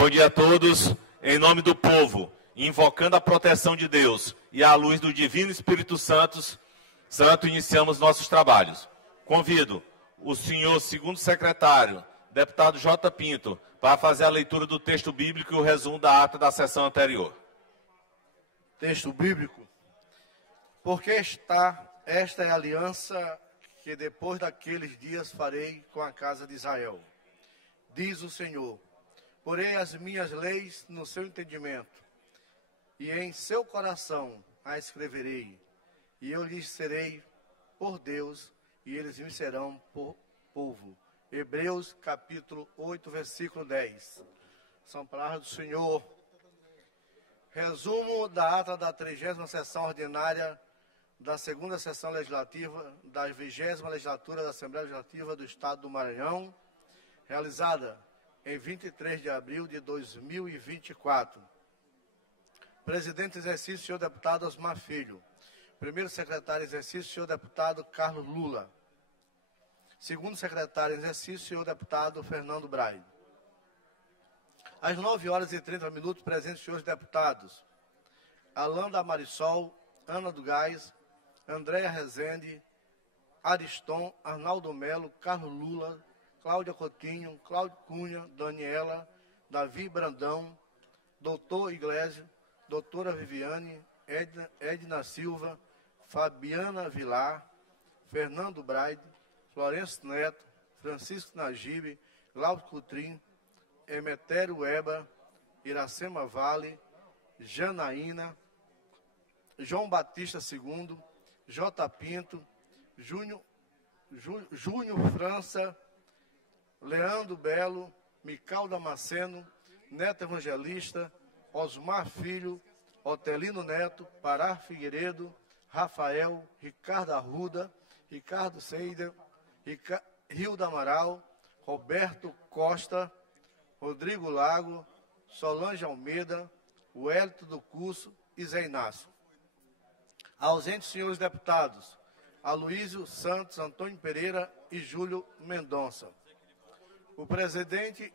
Bom dia a todos. Em nome do povo, invocando a proteção de Deus e a luz do Divino Espírito Santo, iniciamos nossos trabalhos. Convido o senhor segundo secretário, deputado J. Pinto, para fazer a leitura do texto bíblico e o resumo da ata da sessão anterior. Texto bíblico. Porque esta é a aliança que depois daqueles dias farei com a casa de Israel. Diz o Senhor, porei as minhas leis no seu entendimento, e em seu coração a escreverei, e eu lhes serei por Deus, e eles me serão por povo. Hebreus capítulo 8, versículo 10. São palavras do Senhor. Resumo da ata da 30ª sessão ordinária da 2ª sessão legislativa da 20ª legislatura da Assembleia Legislativa do Estado do Maranhão, realizada em 23 de abril de 2024. Presidente em exercício, senhor deputado Osmar Filho. Primeiro secretário em exercício, senhor deputado Carlos Lula. Segundo secretário em exercício, senhor deputado Fernando Braide. Às 9h30, presentes senhores deputados Alain da Marisol, Ana do Gás, Andréa Rezende, Ariston, Arnaldo Melo, Carlos Lula, Cláudia Coutinho, Cláudio Cunha, Daniela, Davi Brandão, doutor Iglesias, doutora Viviane, Edna Silva, Fabiana Vilar, Fernando Braide, Florencio Neto, Francisco Nagibe, Glaucio Coutrin, Emetério Eba, Iracema Vale, Janaína, João Batista II, J. Pinto, Júnior França, Leandro Belo, Mical Damasceno, Neto Evangelista, Osmar Filho, Otelino Neto, Pará Figueiredo, Rafael, Ricardo Arruda, Ricardo Seider, Hilda Amaral, Roberto Costa, Rodrigo Lago, Solange Almeida, Wellington do Curso e Zé Inácio. Ausentes senhores deputados, Aloísio Santos, Antônio Pereira e Júlio Mendonça. O presidente,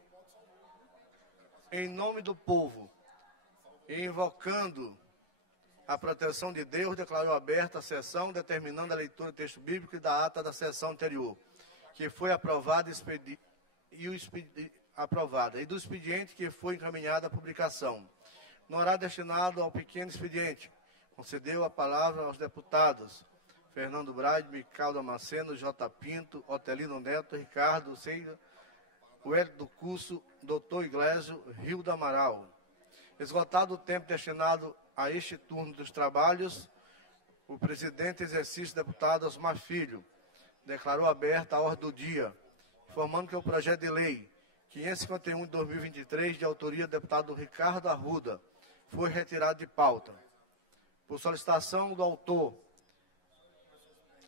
em nome do povo, e invocando a proteção de Deus, declarou aberta a sessão, determinando a leitura do texto bíblico e da ata da sessão anterior, que foi aprovada e do expediente que foi encaminhado à publicação. No horário destinado ao pequeno expediente, concedeu a palavra aos deputados Fernando Braide, Mical Damasceno, J. Pinto, Otelino Neto, Ricardo Seira, Wellington do Curso, doutor Iglesias, Hilda Amaral. Esgotado o tempo destinado a este turno dos trabalhos, o presidente em exercício, deputado Osmar Filho, declarou aberta a ordem do dia, informando que o projeto de lei 551 de 2023, de autoria do deputado Ricardo Arruda, foi retirado de pauta. Por solicitação do autor,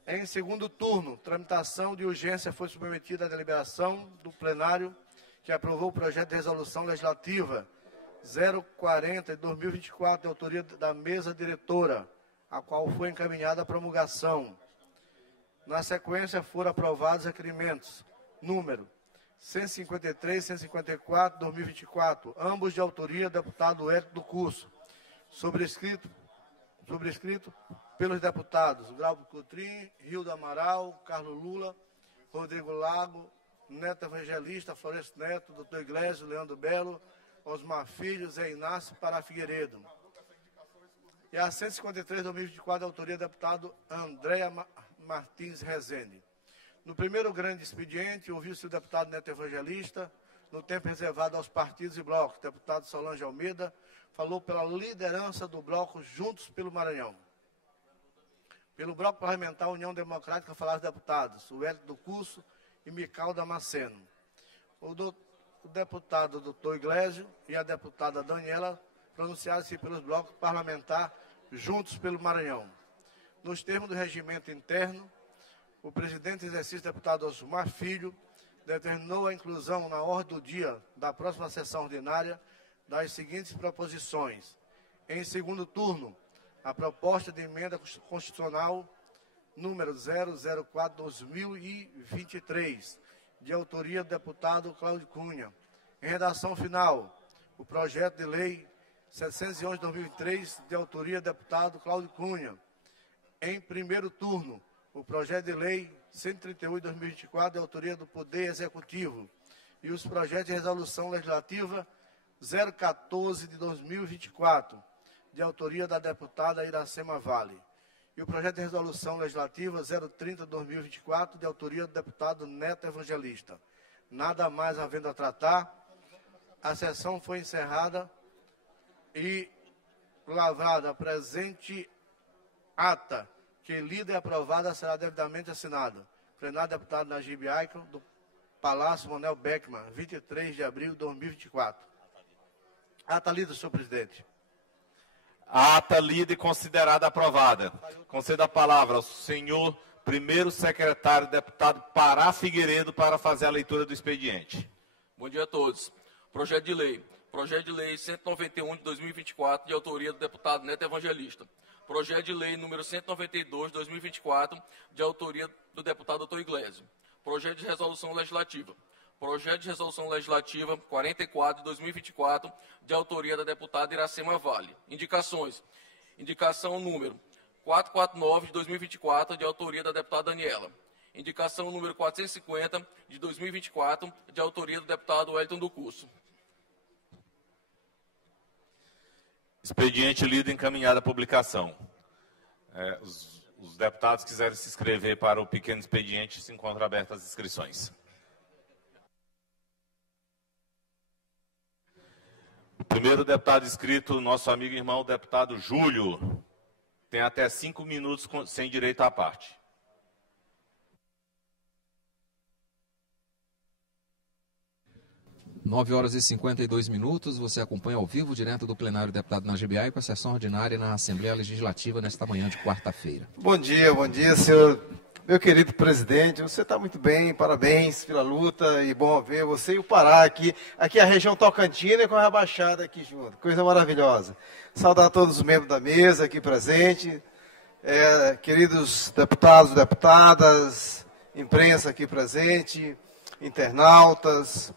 em segundo turno, tramitação de urgência foi submetida à deliberação do plenário que aprovou o projeto de resolução legislativa 040 de 2024, de autoria da mesa diretora, a qual foi encaminhada a promulgação. Na sequência, foram aprovados requerimentos número 153 e 154 de 2024, ambos de autoria do deputado Wellington do Curso, sobrescrito pelos deputados Glaucio Coutrin, Hilda Amaral, Carlos Lula, Rodrigo Lago, Neto Evangelista, Florencio Neto, doutor Iglesias, Leandro Belo, Osmar Filho, Zé Inácio, Pará Figueiredo. E a 153 de 2024, de autoria do deputado Andréa Martins Rezende. No primeiro grande expediente, ouviu-se o deputado Neto Evangelista, no tempo reservado aos partidos e blocos. O deputado Solange Almeida falou pela liderança do bloco Juntos pelo Maranhão. Pelo bloco parlamentar União Democrática, falaram os deputados Wellington do Curso e Mical Damasceno. O deputado doutor Iglesias e a deputada Daniela pronunciaram-se pelos blocos parlamentar Juntos pelo Maranhão. Nos termos do regimento interno, o presidente em exercício, deputado Osmar Filho, determinou a inclusão na ordem do dia da próxima sessão ordinária das seguintes proposições. Em segundo turno, a proposta de emenda constitucional número 004/2023, de autoria do deputado Cláudio Cunha. Em redação final, o projeto de lei 711 de 2003, de autoria do deputado Cláudio Cunha. Em primeiro turno, o projeto de lei 138 de 2024, de autoria do Poder Executivo, e os projetos de resolução legislativa 014 de 2024, de autoria da deputada Iracema Vale, e o projeto de resolução legislativa 030 de 2024, de autoria do deputado Neto Evangelista. Nada mais havendo a tratar, a sessão foi encerrada e lavrada a presente ata, que lida e aprovada será devidamente assinada. Plenário deputado Najib Aicon, do Palácio Manuel Beckman, 23 de abril de 2024. Ata lida, senhor presidente. A ata lida e considerada aprovada. Concedo a palavra ao senhor primeiro secretário, deputado Pará Figueiredo, para fazer a leitura do expediente. Bom dia a todos. Projeto de lei 191 de 2024, de autoria do deputado Neto Evangelista. Projeto de lei número 192 de 2024, de autoria do deputado Dr. Iglesias. Projeto de resolução legislativa. Projeto de resolução legislativa 44 de 2024, de autoria da deputada Iracema Vale. Indicações. Indicação número 449 de 2024, de autoria da deputada Daniela. Indicação número 450 de 2024, de autoria do deputado Wellington do Curso. Expediente lido e encaminhado à publicação. Os deputados que quiserem se inscrever para o pequeno expediente, se encontram abertas as inscrições. O primeiro deputado inscrito, nosso amigo e irmão, o deputado Júlio, tem até 5 minutos sem direito à parte. Nove horas e 52 minutos, você acompanha ao vivo, direto do plenário do deputado Najib Aicon, a sessão ordinária na Assembleia Legislativa nesta manhã de quarta-feira. Bom dia, senhor, meu querido presidente. Você está muito bem, parabéns pela luta e bom ver você e o Pará aqui. Aqui é a região Tocantina e com a Baixada aqui junto, coisa maravilhosa. Saudar todos os membros da mesa aqui presentes, queridos deputados, deputadas, imprensa aqui presente, internautas,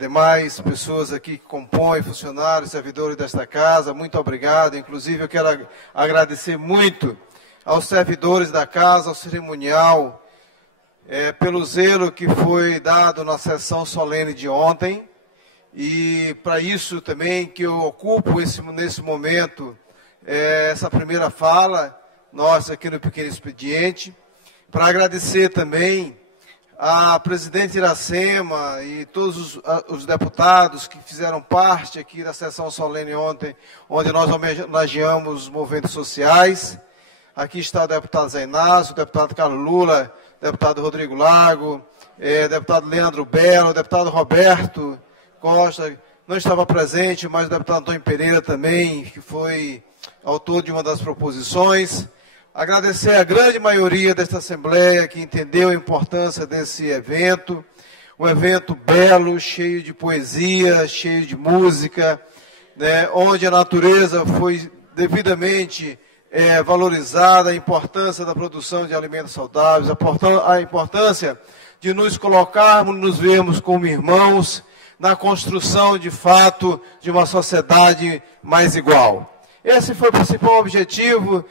demais pessoas aqui que compõem, funcionários, servidores desta casa, muito obrigado. Inclusive eu quero agradecer muito aos servidores da casa, ao cerimonial, pelo zelo que foi dado na sessão solene de ontem, e para isso também que eu ocupo nesse momento essa primeira fala, nós aqui no Pequeno Expediente, para agradecer também a presidente Iracema e todos os deputados que fizeram parte aqui da sessão solene ontem, onde nós homenageamos os movimentos sociais. Aqui está o deputado Zé Inácio, o deputado Carlos Lula, o deputado Rodrigo Lago, o deputado Leandro Belo, o deputado Roberto Costa, não estava presente, mas o deputado Antônio Pereira também, que foi autor de uma das proposições. Agradecer a grande maioria desta Assembleia que entendeu a importância desse evento, um evento belo, cheio de poesia, cheio de música, né, onde a natureza foi devidamente valorizada, a importância da produção de alimentos saudáveis, a importância de nos colocarmos, nos vermos como irmãos, na construção, de fato, de uma sociedade mais igual. Esse foi o principal objetivo,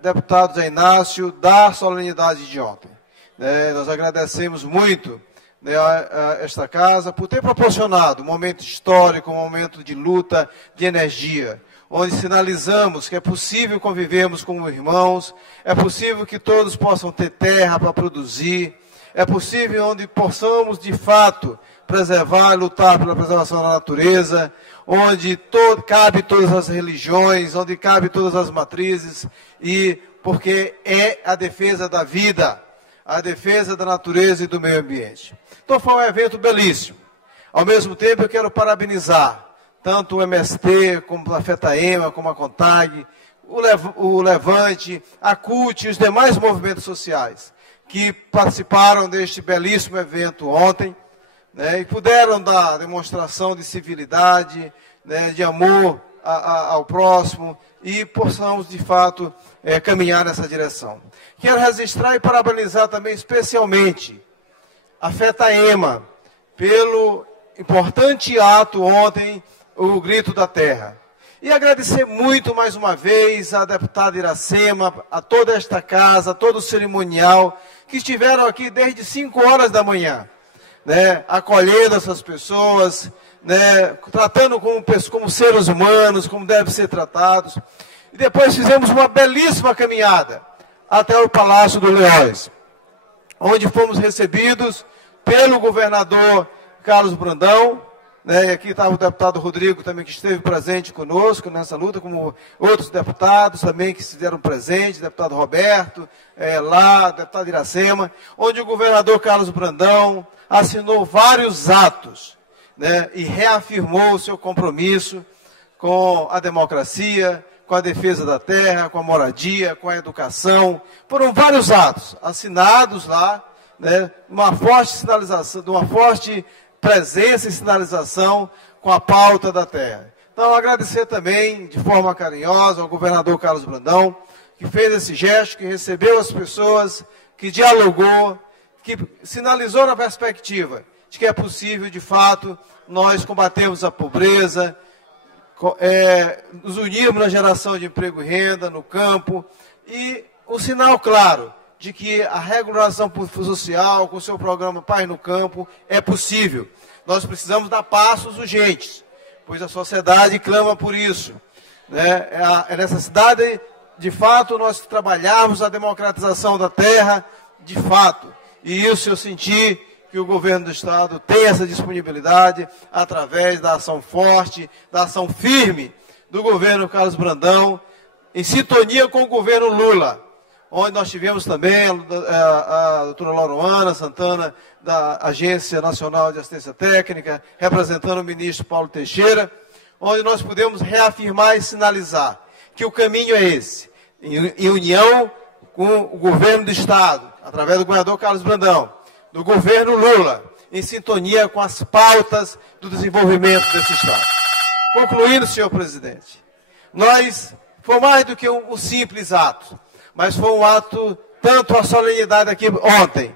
deputado Zé Inácio, da solenidade de ontem. Nós agradecemos muito a esta casa por ter proporcionado um momento histórico, um momento de luta, de energia, onde sinalizamos que é possível convivermos como irmãos, é possível que todos possam ter terra para produzir, é possível onde possamos, de fato, preservar, lutar pela preservação da natureza, onde cabe todas as religiões, onde cabe todas as matrizes, e porque é a defesa da vida, a defesa da natureza e do meio ambiente. Então foi um evento belíssimo. Ao mesmo tempo eu quero parabenizar tanto o MST, como a FETAEMA, como a CONTAG, o Levante, a CUT e os demais movimentos sociais que participaram deste belíssimo evento ontem, né, e puderam dar demonstração de civilidade, né, de amor ao próximo, e possamos, de fato, caminhar nessa direção. Quero registrar e parabenizar também especialmente a FETAEMA pelo importante ato ontem, o Grito da Terra. E agradecer muito mais uma vez à deputada Iracema, a toda esta casa, a todo o cerimonial, que estiveram aqui desde 5 horas da manhã, né, acolhendo essas pessoas, né, tratando como seres humanos, como devem ser tratados. E depois fizemos uma belíssima caminhada até o Palácio do Leões, onde fomos recebidos pelo governador Carlos Brandão, né, aqui estava o deputado Rodrigo também, que esteve presente conosco nessa luta, como outros deputados também que estiveram presentes, deputado Roberto, deputado Iracema, onde o governador Carlos Brandão assinou vários atos, né, e reafirmou o seu compromisso com a democracia, com a defesa da terra, com a moradia, com a educação. Foram vários atos assinados lá, né, uma forte sinalização, de uma forte presença e sinalização com a pauta da terra. Então, agradecer também, de forma carinhosa, ao governador Carlos Brandão, que fez esse gesto, que recebeu as pessoas, que dialogou, que sinalizou na perspectiva de que é possível, de fato, nós combatermos a pobreza, nos unirmos na geração de emprego e renda, no campo, e o sinal claro de que a regularização social, com o seu programa Paz no Campo, é possível. Nós precisamos dar passos urgentes, pois a sociedade clama por isso, né? É necessidade, de fato, nós trabalharmos a democratização da terra, de fato. E isso eu senti que o governo do Estado tem essa disponibilidade, através da ação forte, da ação firme do governo Carlos Brandão, em sintonia com o governo Lula, onde nós tivemos também a doutora Lauroana Santana, da Agência Nacional de Assistência Técnica, representando o ministro Paulo Teixeira, onde nós pudemos reafirmar e sinalizar que o caminho é esse, em união com o governo do Estado, através do governador Carlos Brandão, do governo Lula, em sintonia com as pautas do desenvolvimento desse Estado. Concluindo, senhor presidente, foi mais do que um simples ato, mas foi um ato, tanto a solenidade aqui ontem,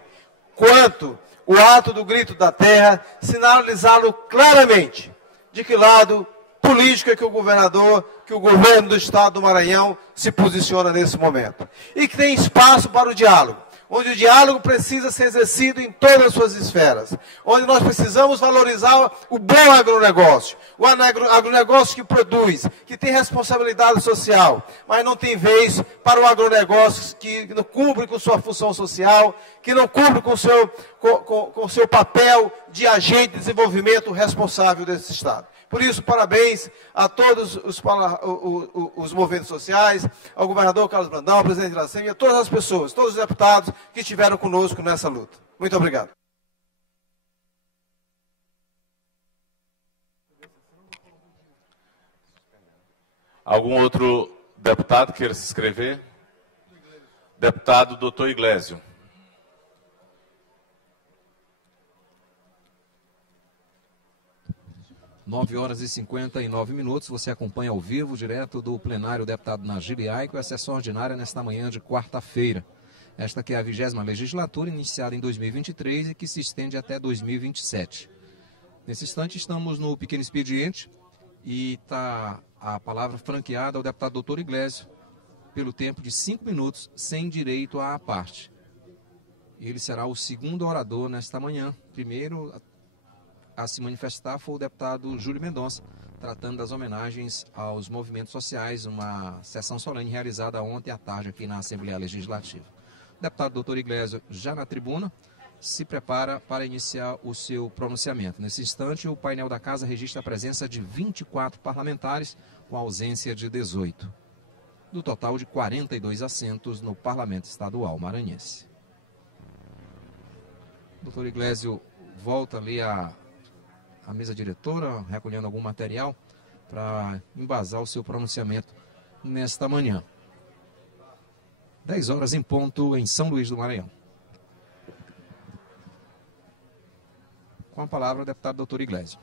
quanto o ato do Grito da Terra, sinalizá-lo claramente de que lado político é que o governador, que o governo do Estado do Maranhão se posiciona nesse momento. E que tem espaço para o diálogo, onde o diálogo precisa ser exercido em todas as suas esferas, onde nós precisamos valorizar o bom agronegócio, o agronegócio que produz, que tem responsabilidade social, mas não tem vez para o agronegócio que não cumpre com sua função social, que não cumpre com o seu papel de agente de desenvolvimento responsável desse Estado. Por isso, parabéns a todos os movimentos sociais, ao governador Carlos Brandão, ao presidente Iracema e a todas as pessoas, todos os deputados que estiveram conosco nessa luta. Muito obrigado. Algum outro deputado queira se inscrever? Deputado doutor Iglesio. Nove horas e 59 minutos, você acompanha ao vivo, direto do plenário o deputado Najib Aico, a sessão ordinária nesta manhã de quarta-feira. Esta que é a 20ª legislatura, iniciada em 2023 e que se estende até 2027. Nesse instante estamos no pequeno expediente e está a palavra franqueada ao deputado doutor Iglesio pelo tempo de 5 minutos, sem direito à parte. Ele será o segundo orador nesta manhã. Primeiro a se manifestar foi o deputado Júlio Mendonça, tratando das homenagens aos movimentos sociais, uma sessão solene realizada ontem à tarde aqui na Assembleia Legislativa. O deputado doutor Iglesio, já na tribuna, se prepara para iniciar o seu pronunciamento. Nesse instante, o painel da Casa registra a presença de 24 parlamentares, com ausência de 18, do total de 42 assentos no Parlamento Estadual maranhense. O doutor Iglesio volta ali à mesa diretora, recolhendo algum material para embasar o seu pronunciamento nesta manhã. 10 horas em ponto em São Luís do Maranhão. Com a palavra o deputado doutor Iglesio.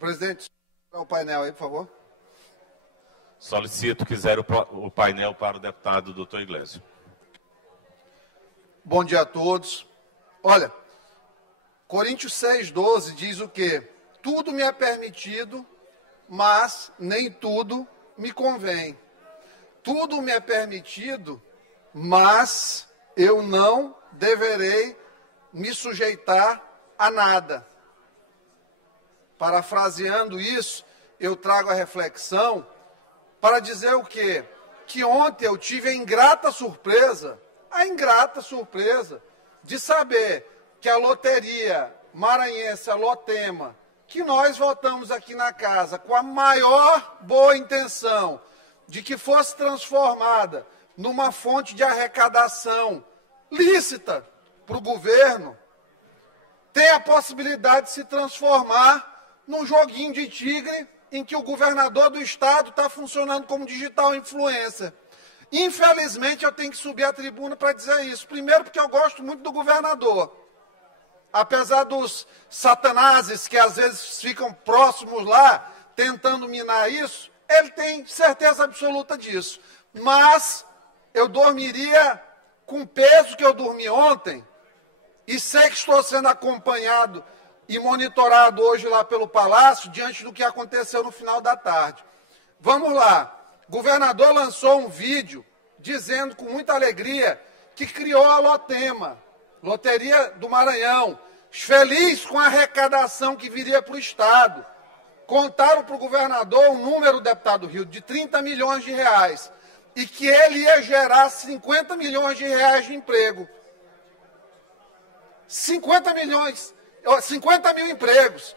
Presidente, o painel aí, por favor. Solicito que zere o painel para o deputado doutor Iglesias. Bom dia a todos. Olha, Coríntios 6,12 diz o quê? Tudo me é permitido, mas nem tudo me convém. Tudo me é permitido, mas eu não deverei me sujeitar a nada. Parafraseando isso, eu trago a reflexão para dizer o quê? Que ontem eu tive a ingrata surpresa de saber que a loteria maranhense, a Lotema, que nós votamos aqui na casa com a maior boa intenção de que fosse transformada numa fonte de arrecadação lícita para o governo, tem a possibilidade de se transformar num joguinho de tigre em que o governador do estado está funcionando como digital influencer. Infelizmente, eu tenho que subir à tribuna para dizer isso. Primeiro, porque eu gosto muito do governador. Apesar dos satanases que às vezes ficam próximos lá, tentando minar isso, ele tem certeza absoluta disso. Mas eu dormiria com o peso que eu dormi ontem, e sei que estou sendo acompanhado e monitorado hoje lá pelo Palácio, diante do que aconteceu no final da tarde. Vamos lá. O governador lançou um vídeo dizendo com muita alegria que criou a Lotema, Loteria do Maranhão, feliz com a arrecadação que viria para o Estado. Contaram para o governador um número, deputado Rio, de 30 milhões de reais, e que ele ia gerar 50 milhões de reais de emprego. 50 mil empregos,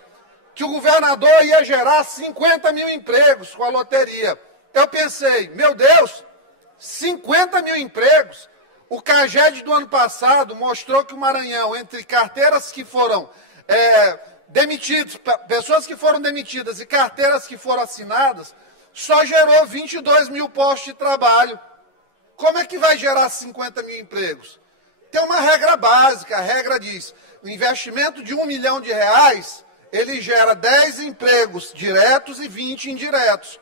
que o governador ia gerar 50 mil empregos com a loteria. Eu pensei, meu Deus, 50 mil empregos. O CAGED do ano passado mostrou que o Maranhão, entre carteiras que foram demitidas, pessoas que foram demitidas e carteiras que foram assinadas, só gerou 22 mil postos de trabalho. Como é que vai gerar 50 mil empregos? Tem uma regra básica, a regra diz, o investimento de R$1 milhão, ele gera 10 empregos diretos e 20 indiretos.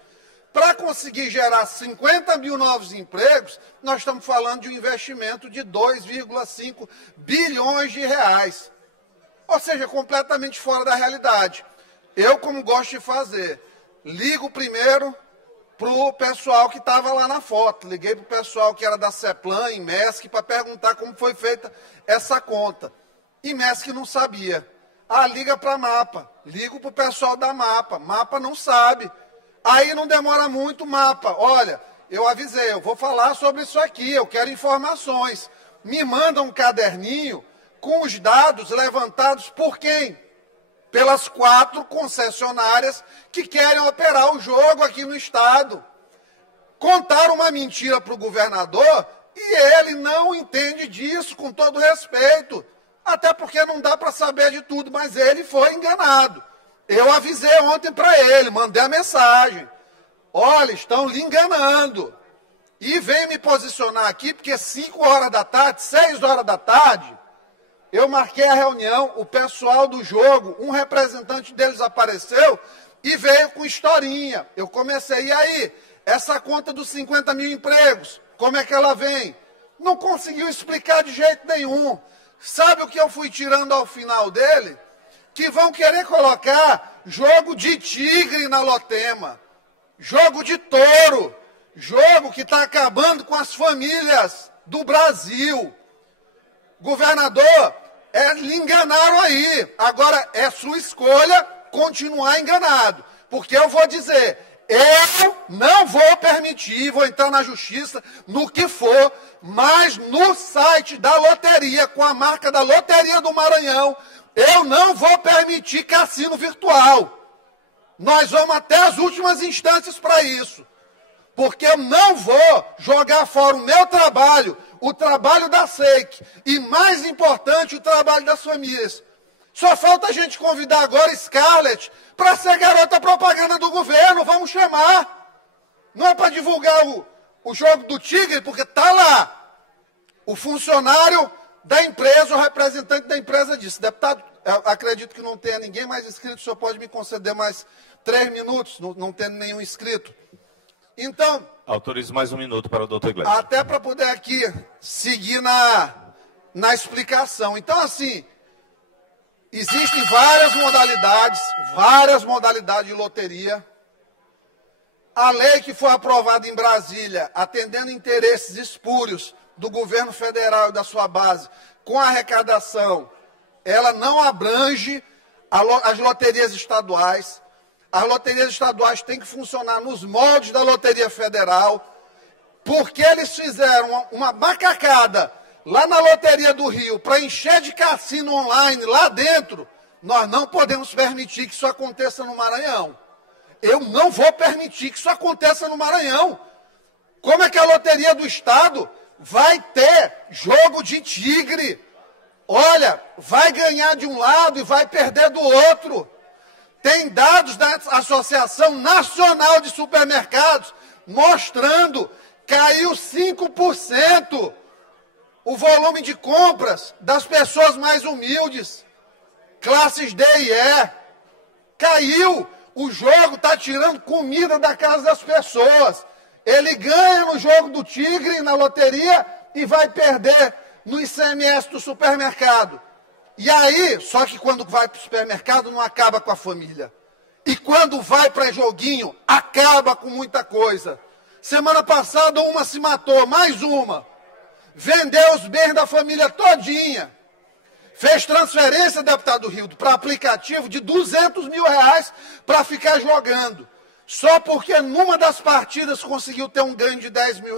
Para conseguir gerar 50 mil novos empregos, nós estamos falando de um investimento de 2,5 bilhões de reais. Ou seja, completamente fora da realidade. Eu, como gosto de fazer, ligo primeiro para o pessoal que estava lá na foto. Liguei para o pessoal que era da Ceplan, em MESC, para perguntar como foi feita essa conta. E MESC não sabia. Ah, liga para a MAPA. Ligo para o pessoal da MAPA. MAPA não sabe. Aí não demora muito, MAPA. Olha, eu avisei, eu vou falar sobre isso aqui, eu quero informações. Me manda um caderninho com os dados levantados por quem? Pelas 4 concessionárias que querem operar o jogo aqui no Estado. Contaram uma mentira para o governador e ele não entende disso, com todo respeito. Até porque não dá para saber de tudo, mas ele foi enganado. Eu avisei ontem para ele, mandei a mensagem. Olha, estão lhe enganando. E veio me posicionar aqui, porque 5 horas da tarde, 6 horas da tarde, eu marquei a reunião, o pessoal do jogo, um representante deles apareceu e veio com historinha. Eu comecei, e aí, essa conta dos 50 mil empregos, como é que ela vem? Não conseguiu explicar de jeito nenhum. Sabe o que eu fui tirando ao final dele? Que vão querer colocar jogo de tigre na Lotema, jogo de touro, jogo que está acabando com as famílias do Brasil. Governador, lhe enganaram aí. Agora é sua escolha continuar enganado. Porque eu vou dizer, eu não vou permitir, vou entrar na justiça, no que for, mas no site da loteria, com a marca da Loteria do Maranhão, eu não vou permitir cassino virtual. Nós vamos até as últimas instâncias para isso. Porque eu não vou jogar fora o meu trabalho, o trabalho da SEIC, e mais importante, o trabalho das famílias. Só falta a gente convidar agora Scarlett para ser garota propaganda do governo, vamos chamar. Não é para divulgar o jogo do tigre, porque está lá. O funcionário da empresa, o representante da empresa disse, deputado Eu acredito que não tenha ninguém mais inscrito, o senhor pode me conceder mais 3 minutos, não tendo nenhum inscrito. Então... Autorizo mais 1 minuto para o doutor Iglesias. Até para poder aqui seguir na explicação. Então, assim, existem várias modalidades de loteria. A lei que foi aprovada em Brasília, atendendo interesses espúrios do governo federal e da sua base, com a arrecadação, ela não abrange as loterias estaduais. As loterias estaduais têm que funcionar nos moldes da Loteria Federal, porque eles fizeram uma macacada lá na Loteria do Rio para encher de cassino online lá dentro. Nós não podemos permitir que isso aconteça no Maranhão. Eu não vou permitir que isso aconteça no Maranhão. Como é que a Loteria do Estado vai ter jogo de tigre? Olha, vai ganhar de um lado e vai perder do outro. Tem dados da Associação Nacional de Supermercados mostrando que caiu 5% o volume de compras das pessoas mais humildes, classes D e E. Caiu. O jogo está tirando comida da casa das pessoas. Ele ganha no jogo do tigre, na loteria, e vai perder no ICMS do supermercado. E aí, só que quando vai para o supermercado não acaba com a família. E quando vai para joguinho, acaba com muita coisa. Semana passada uma se matou, mais uma. Vendeu os bens da família todinha. Fez transferência, deputado Rildo, para aplicativo de R$200 mil para ficar jogando. Só porque numa das partidas conseguiu ter um ganho de R$10 mil.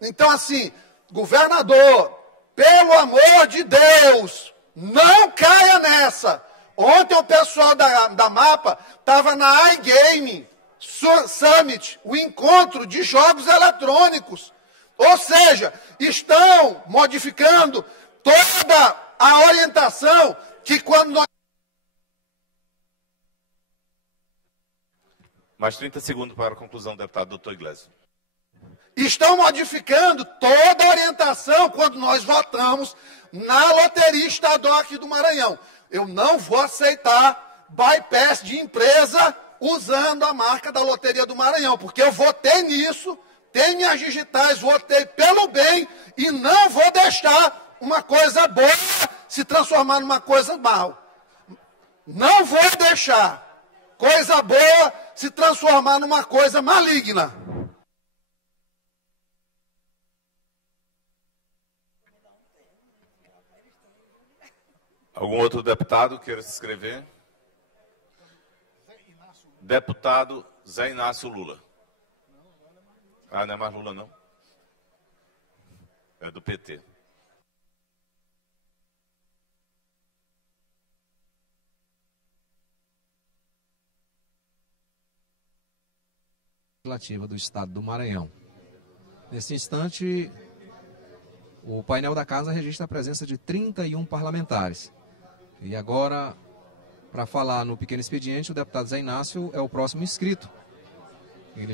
Então, assim, governador, pelo amor de Deus, não caia nessa. Ontem o pessoal da MAPA estava na iGaming Summit, o encontro de jogos eletrônicos. Ou seja, estão modificando toda a orientação que quando nós... Mais 30 segundos para a conclusão, deputado doutor Iglesias. Estão modificando toda a orientação quando nós votamos na loteria estadual aqui do Maranhão. Eu não vou aceitar bypass de empresa usando a marca da Loteria do Maranhão, porque eu votei nisso, tenho minhas digitais, votei pelo bem e não vou deixar uma coisa boa se transformar numa coisa mal. Não vou deixar coisa boa se transformar numa coisa maligna. Algum outro deputado queira se inscrever? Deputado Zé Inácio Lula. Ah, não é mais Lula, não? É do PT. Legislativa do Estado do Maranhão. Nesse instante, o painel da Casa registra a presença de 31 parlamentares. E agora, para falar no pequeno expediente, o deputado Zé Inácio é o próximo inscrito. Ele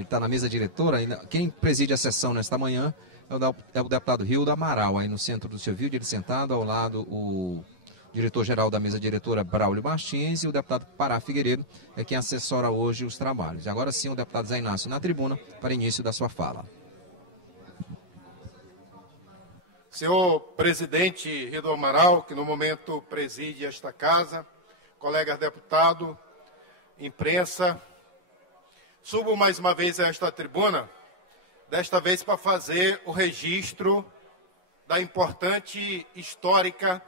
está na mesa diretora. Quem preside a sessão nesta manhã é o deputado Rildo Amaral, aí no centro do seu vídeo, ele sentado ao lado o diretor-geral da mesa diretora, Braulio Martins, e o deputado Pará Figueiredo é quem assessora hoje os trabalhos. Agora sim, o deputado Zé Inácio na tribuna para início da sua fala. Senhor presidente Rildo Amaral, que no momento preside esta casa, colegas deputados, imprensa, subo mais uma vez a esta tribuna, desta vez para fazer o registro da importante, histórica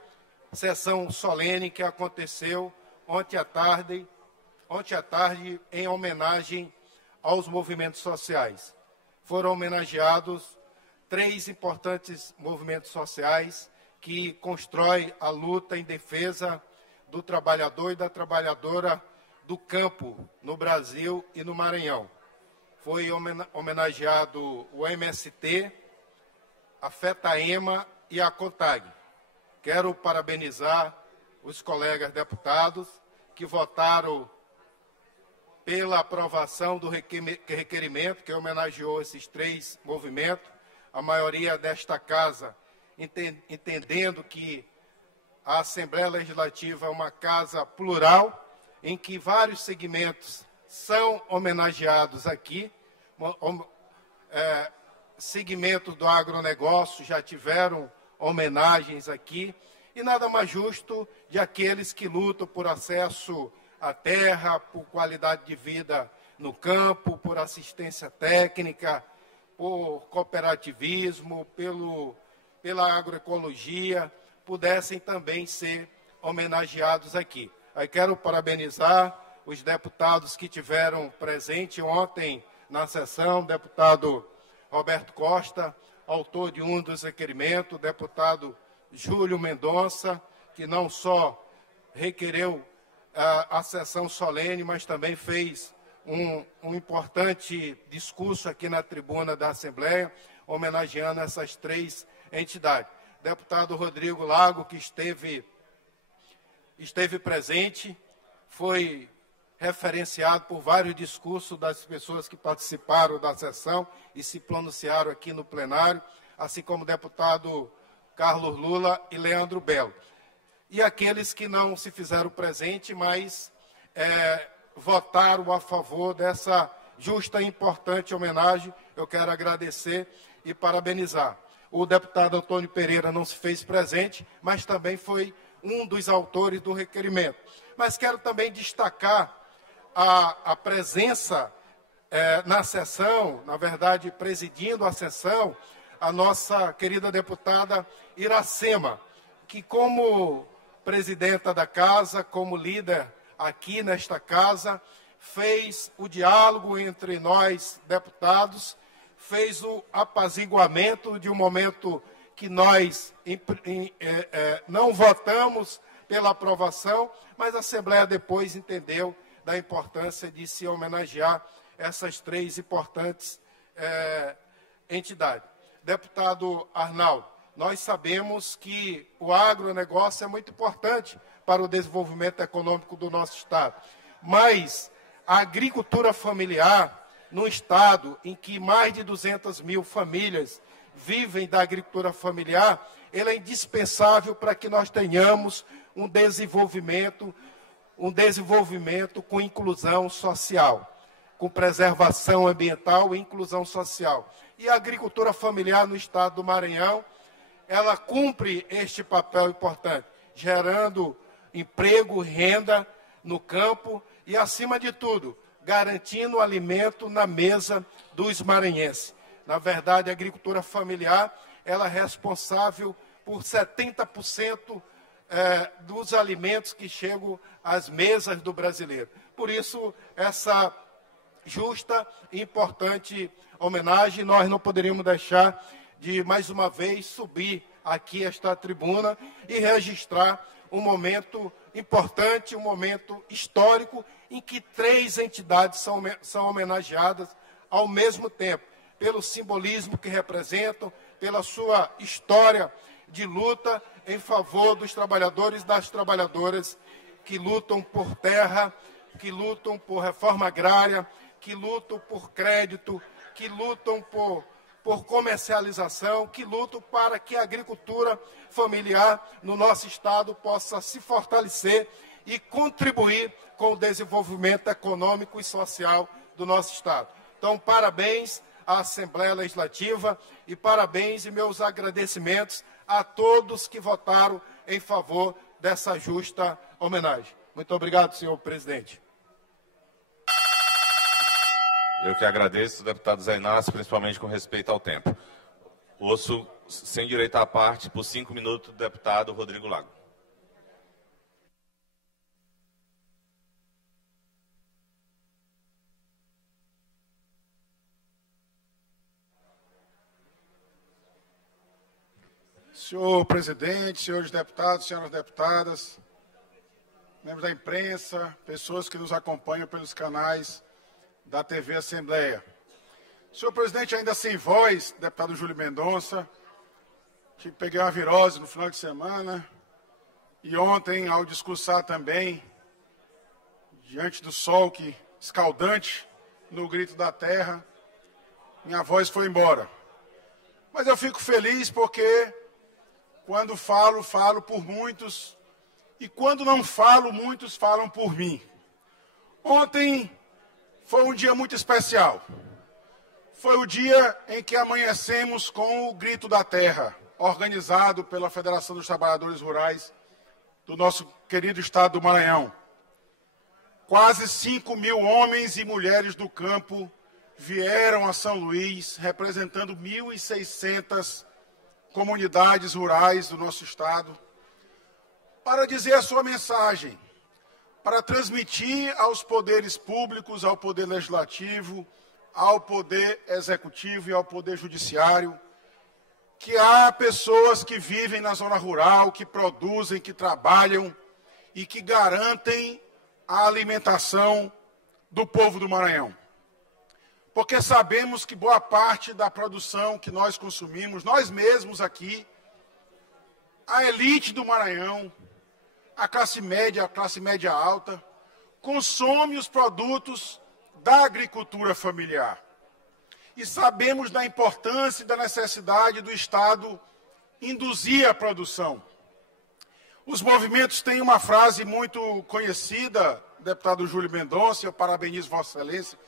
sessão solene que aconteceu ontem à tarde em homenagem aos movimentos sociais. Foram homenageados 3 importantes movimentos sociais que constroem a luta em defesa do trabalhador e da trabalhadora do campo no Brasil e no Maranhão. Foi homenageado o MST, a FETAEMA e a CONTAG. Quero parabenizar os colegas deputados que votaram pela aprovação do requerimento que homenageou esses 3 movimentos. A maioria desta casa entendendo que a Assembleia Legislativa é uma casa plural, em que vários segmentos são homenageados aqui. Segmentos do agronegócio já tiveram homenagens aqui, e nada mais justo de aqueles que lutam por acesso à terra, por qualidade de vida no campo, por assistência técnica, por cooperativismo, pela agroecologia, pudessem também ser homenageados aqui. Aí quero parabenizar os deputados que tiveram presente ontem na sessão, deputado Roberto Costa, autor de um dos requerimentos, deputado Júlio Mendonça, que não só requereu a sessão solene, mas também fez um importante discurso aqui na tribuna da Assembleia, homenageando essas três entidades. Deputado Rodrigo Lago, que esteve presente, foi referenciado por vários discursos das pessoas que participaram da sessão e se pronunciaram aqui no plenário, assim como o deputado Carlos Lula e Leandro Belo. E aqueles que não se fizeram presente, mas votaram a favor dessa justa e importante homenagem, eu quero agradecer e parabenizar. O deputado Antônio Pereira não se fez presente, mas também foi um dos autores do requerimento. Mas quero também destacar a presença na sessão, na verdade, presidindo a sessão, a nossa querida deputada Iracema, que como presidenta da casa, como líder aqui nesta casa, fez o diálogo entre nós, deputados, fez o apaziguamento de um momento que nós não votamos pela aprovação, mas a Assembleia depois entendeu da importância de se homenagear essas três importantes entidades. Deputado Arnaldo, nós sabemos que o agronegócio é muito importante para o desenvolvimento econômico do nosso Estado, mas a agricultura familiar, num Estado em que mais de 200 mil famílias vivem da agricultura familiar, ela é indispensável para que nós tenhamos um desenvolvimento com inclusão social, com preservação ambiental e inclusão social. E a agricultura familiar no estado do Maranhão, ela cumpre este papel importante, gerando emprego, renda no campo e, acima de tudo, garantindo alimento na mesa dos maranhenses. Na verdade, a agricultura familiar, ela é responsável por 70% dos alimentos que chegam às mesas do brasileiro. Por isso, essa justa e importante homenagem, nós não poderíamos deixar de, mais uma vez, subir aqui esta tribuna e registrar um momento importante, um momento histórico, em que três entidades são homenageadas ao mesmo tempo, pelo simbolismo que representam, pela sua história de luta em favor dos trabalhadores e das trabalhadoras que lutam por terra, que lutam por reforma agrária, que lutam por crédito, que lutam por comercialização, que lutam para que a agricultura familiar no nosso Estado possa se fortalecer e contribuir com o desenvolvimento econômico e social do nosso Estado. Então, parabéns à Assembleia Legislativa e parabéns e meus agradecimentos a todos que votaram em favor dessa justa homenagem. Muito obrigado, senhor presidente. Eu que agradeço, deputado Zé Inácio, principalmente com respeito ao tempo. Ouço, sem direito à parte, por 5 minutos, o deputado Rodrigo Lago. Senhor presidente, senhores deputados, senhoras deputadas, membros da imprensa, pessoas que nos acompanham pelos canais da TV Assembleia. Senhor presidente, ainda sem voz, deputado Júlio Mendonça, que peguei uma virose no final de semana, e ontem, ao discursar também, diante do sol escaldante, no grito da terra, minha voz foi embora. Mas eu fico feliz porque Quando falo, falo por muitos. E quando não falo, muitos falam por mim. Ontem foi um dia muito especial. Foi o dia em que amanhecemos com o Grito da Terra, organizado pela Federação dos Trabalhadores Rurais do nosso querido estado do Maranhão. Quase 5.000 homens e mulheres do campo vieram a São Luís, representando 1.600 comunidades rurais do nosso estado, para dizer a sua mensagem, para transmitir aos poderes públicos, ao poder legislativo, ao poder executivo e ao poder judiciário, que há pessoas que vivem na zona rural, que produzem, que trabalham e que garantem a alimentação do povo do Maranhão. Porque sabemos que boa parte da produção que nós consumimos, nós mesmos aqui, a elite do Maranhão, a classe média alta, consome os produtos da agricultura familiar. E sabemos da importância e da necessidade do Estado induzir a produção. Os movimentos têm uma frase muito conhecida, deputado Júlio Mendonça, eu parabenizo Vossa Excelência,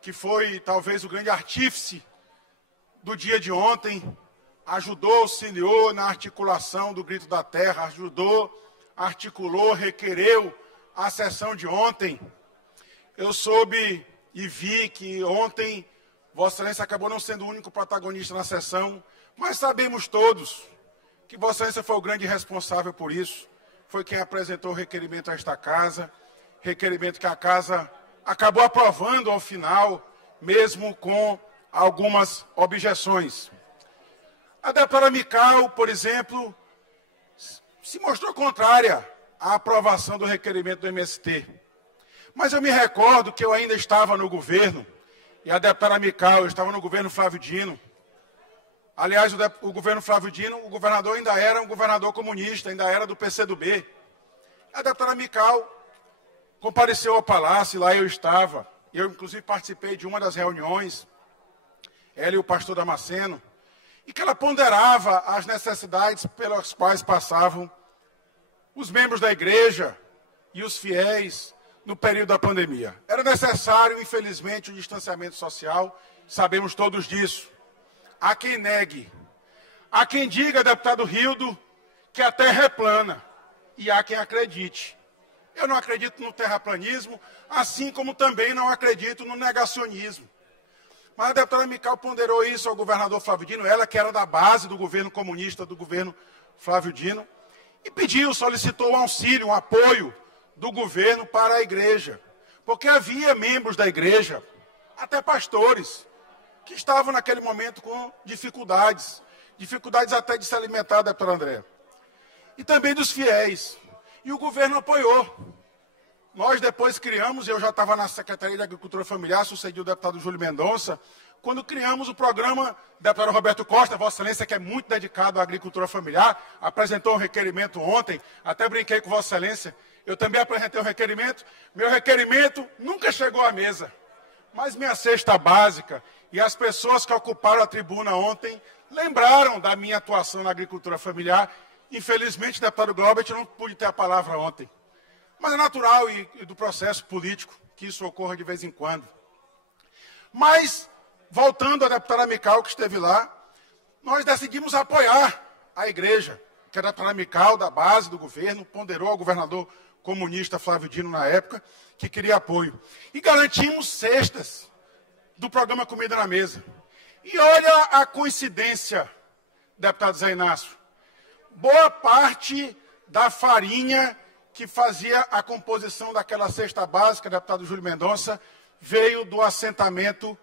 que foi talvez o grande artífice do dia de ontem, ajudou, auxiliou na articulação do Grito da Terra, articulou, requereu a sessão de ontem. Eu soube e vi que ontem Vossa Excelência acabou não sendo o único protagonista na sessão, mas sabemos todos que Vossa Excelência foi o grande responsável por isso, foi quem apresentou o requerimento a esta casa, requerimento que a casa acabou aprovando ao final, mesmo com algumas objeções. A deputada Mical, por exemplo, se mostrou contrária à aprovação do requerimento do MST. Mas eu me recordo que eu ainda estava no governo, e a deputada Mical estava no governo Flávio Dino. Aliás, o governo Flávio Dino, o governador ainda era um governador comunista, ainda era do PCdoB. A deputada Mical compareceu ao palácio, lá eu estava. Eu, inclusive, participei de uma das reuniões, ela e o pastor Damasceno, e que ela ponderava as necessidades pelas quais passavam os membros da igreja e os fiéis no período da pandemia. Era necessário, infelizmente, o distanciamento social, sabemos todos disso. Há quem negue, há quem diga, deputado Rildo, que a terra é plana, e há quem acredite. Eu não acredito no terraplanismo, assim como também não acredito no negacionismo. Mas a deputada Mical ponderou isso ao governador Flávio Dino, ela que era da base do governo comunista, do governo Flávio Dino, e pediu, solicitou um auxílio, um apoio do governo para a igreja. Porque havia membros da igreja, até pastores, que estavam naquele momento com dificuldades até de se alimentar, deputada Andréa. E também dos fiéis. E o governo apoiou. Nós depois criamos, eu já estava na Secretaria de Agricultura Familiar, sucedi o deputado Júlio Mendonça, quando criamos o programa, o deputado Roberto Costa, Vossa Excelência, que é muito dedicado à agricultura familiar, apresentou um requerimento ontem, até brinquei com Vossa Excelência, eu também apresentei um requerimento, meu requerimento nunca chegou à mesa, mas minha cesta básica e as pessoas que ocuparam a tribuna ontem lembraram da minha atuação na agricultura familiar. Infelizmente, deputado Glaubert, eu não pude ter a palavra ontem. Mas é natural e do processo político que isso ocorra de vez em quando. Mas, voltando à deputada Mical, que esteve lá, nós decidimos apoiar a igreja, que a deputada Mical, da base do governo, ponderou ao governador comunista Flávio Dino na época, que queria apoio. E garantimos cestas do programa Comida na Mesa. E olha a coincidência, deputado Zé Inácio. Boa parte da farinha que fazia a composição daquela cesta básica, deputado Júlio Mendonça, veio do assentamento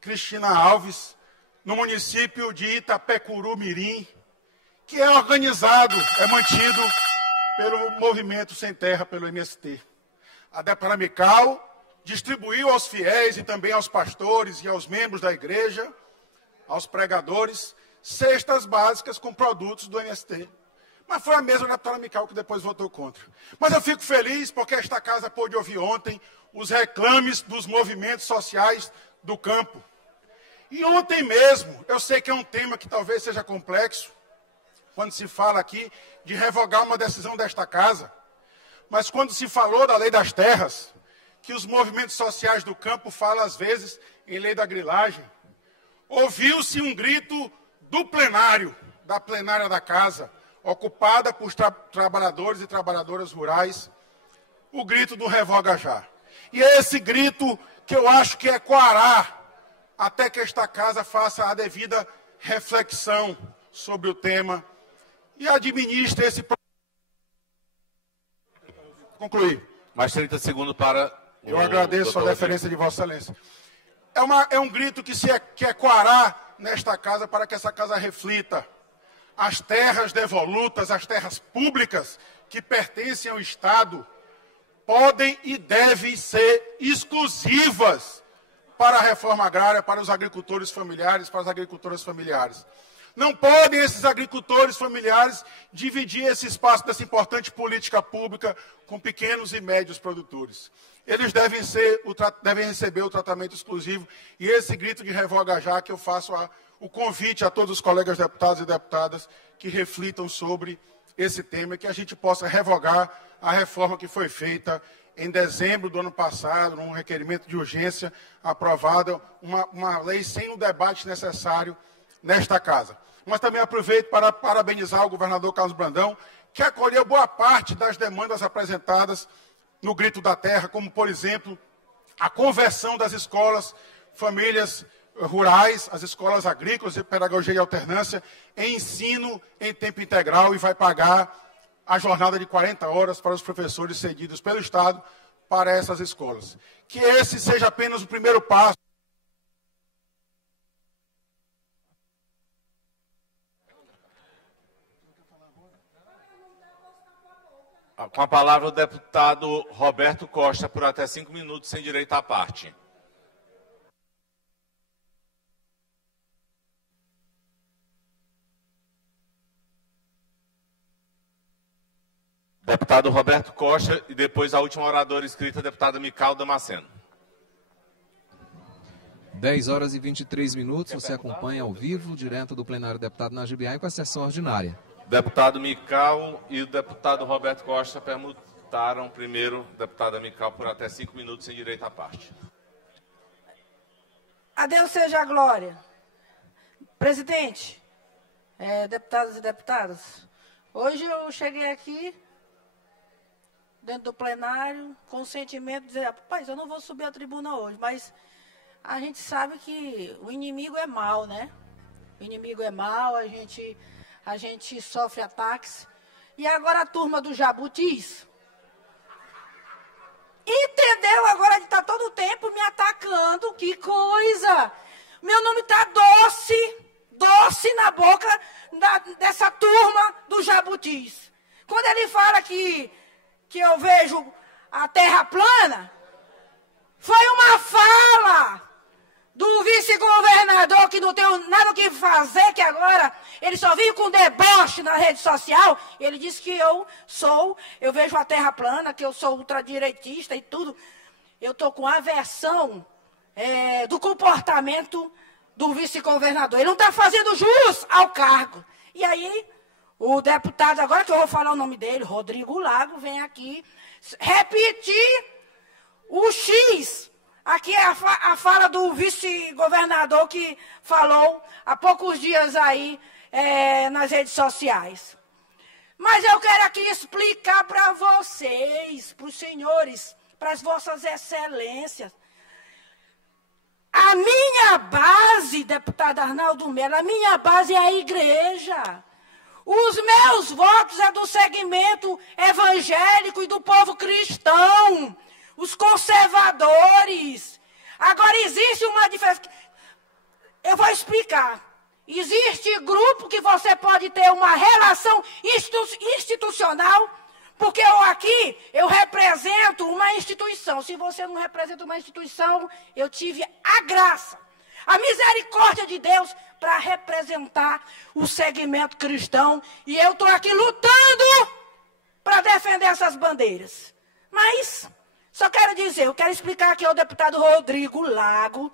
Cristina Alves, no município de Itapecuru Mirim, que é organizado, é mantido pelo Movimento Sem Terra, pelo MST. A deputada Mical distribuiu aos fiéis e também aos pastores e aos membros da igreja, aos pregadores, cestas básicas com produtos do MST. Mas foi a mesma deputada Mical que depois votou contra. Mas eu fico feliz porque esta casa pôde ouvir ontem os reclames dos movimentos sociais do campo. E ontem mesmo, eu sei que é um tema que talvez seja complexo, quando se fala aqui de revogar uma decisão desta casa. Mas quando se falou da lei das terras, que os movimentos sociais do campo falam às vezes em lei da grilagem, ouviu-se um grito do plenário, da plenária da casa, ocupada por trabalhadores e trabalhadoras rurais, o grito do revoga já. E é esse grito que eu acho que ecoará até que esta casa faça a devida reflexão sobre o tema e administre esse processo. Concluir. Mais 30 segundos para... Eu agradeço a deferência de Vossa Excelência. É um grito que ecoará nesta casa para que essa casa reflita. As terras devolutas, as terras públicas que pertencem ao Estado, podem e devem ser exclusivas para a reforma agrária, para os agricultores familiares, para as agricultoras familiares. Não podem esses agricultores familiares dividir esse espaço dessa importante política pública com pequenos e médios produtores. Eles devem receber o tratamento exclusivo. E esse grito de revoga já que eu faço o convite a todos os colegas deputados e deputadas que reflitam sobre esse tema e que a gente possa revogar a reforma que foi feita em dezembro do ano passado, num requerimento de urgência, aprovada uma lei sem o debate necessário nesta casa. Mas também aproveito para parabenizar o governador Carlos Brandão, que acolheu boa parte das demandas apresentadas no Grito da Terra, como, por exemplo, a conversão das escolas, famílias rurais, as escolas agrícolas de pedagogia e alternância, em ensino em tempo integral e vai pagar a jornada de 40 horas para os professores cedidos pelo Estado para essas escolas. Que esse seja apenas o primeiro passo. Com a palavra o deputado Roberto Costa, por até 5 minutos, sem direito à parte. Deputado Roberto Costa e depois a última oradora inscrita, a deputada Mical Damasceno. 10 horas e 23 minutos, você acompanha ao vivo, direto do plenário deputado Nagibiai, com a sessão ordinária. Deputado Mical e o deputado Roberto Costa permutaram primeiro, deputada Mical, por até 5 minutos, sem direito à parte. A Deus seja a glória. Presidente, deputados e deputadas, hoje eu cheguei aqui dentro do plenário, com o sentimento de dizer, rapaz, eu não vou subir a tribuna hoje, mas a gente sabe que o inimigo é mau, né? O inimigo é mau, a gente sofre ataques. E agora a turma do Jabutis entendeu agora de estar todo o tempo me atacando, que coisa! Meu nome está doce na boca dessa turma do Jabutis. Quando ele fala que eu vejo a terra plana, foi uma fala do vice-governador que não tem nada o que fazer, que agora ele só vive com deboche na rede social. Ele disse que eu vejo a terra plana, que eu sou ultradireitista e tudo. Eu estou com aversão do comportamento do vice-governador. Ele não está fazendo jus ao cargo. E aí, o deputado, agora que eu vou falar o nome dele, Rodrigo Lago, vem aqui repetir o X. Aqui é a fala do vice-governador que falou há poucos dias aí nas redes sociais. Mas eu quero aqui explicar para vocês, para os senhores, para as vossas excelências. A minha base, deputado Arnaldo Melo, a minha base é a igreja. Os meus votos é do segmento evangélico e do povo cristão. Os conservadores. Agora existe uma diferença. Eu vou explicar. Existe grupo que você pode ter uma relação institucional, porque eu represento uma instituição. Se você não representa uma instituição, eu tive a graça, a misericórdia de Deus para representar o segmento cristão. E eu estou aqui lutando para defender essas bandeiras. Mas só quero dizer, eu quero explicar aqui ao deputado Rodrigo Lago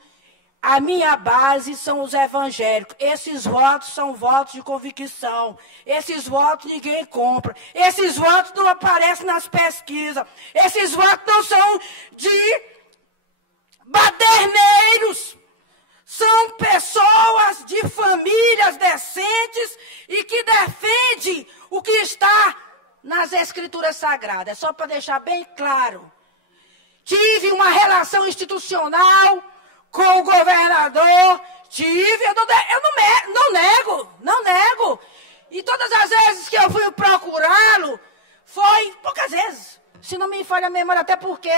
A minha base são os evangélicos. Esses votos são votos de convicção. Esses votos ninguém compra. Esses votos não aparecem nas pesquisas. Esses votos não são de baderneiros. São pessoas de famílias decentes e que defendem o que está nas Escrituras Sagradas. É só para deixar bem claro. Tive uma relação institucional com o governador, eu não nego. E todas as vezes que eu fui procurá-lo, foi poucas vezes. Se não me falha a memória, até porque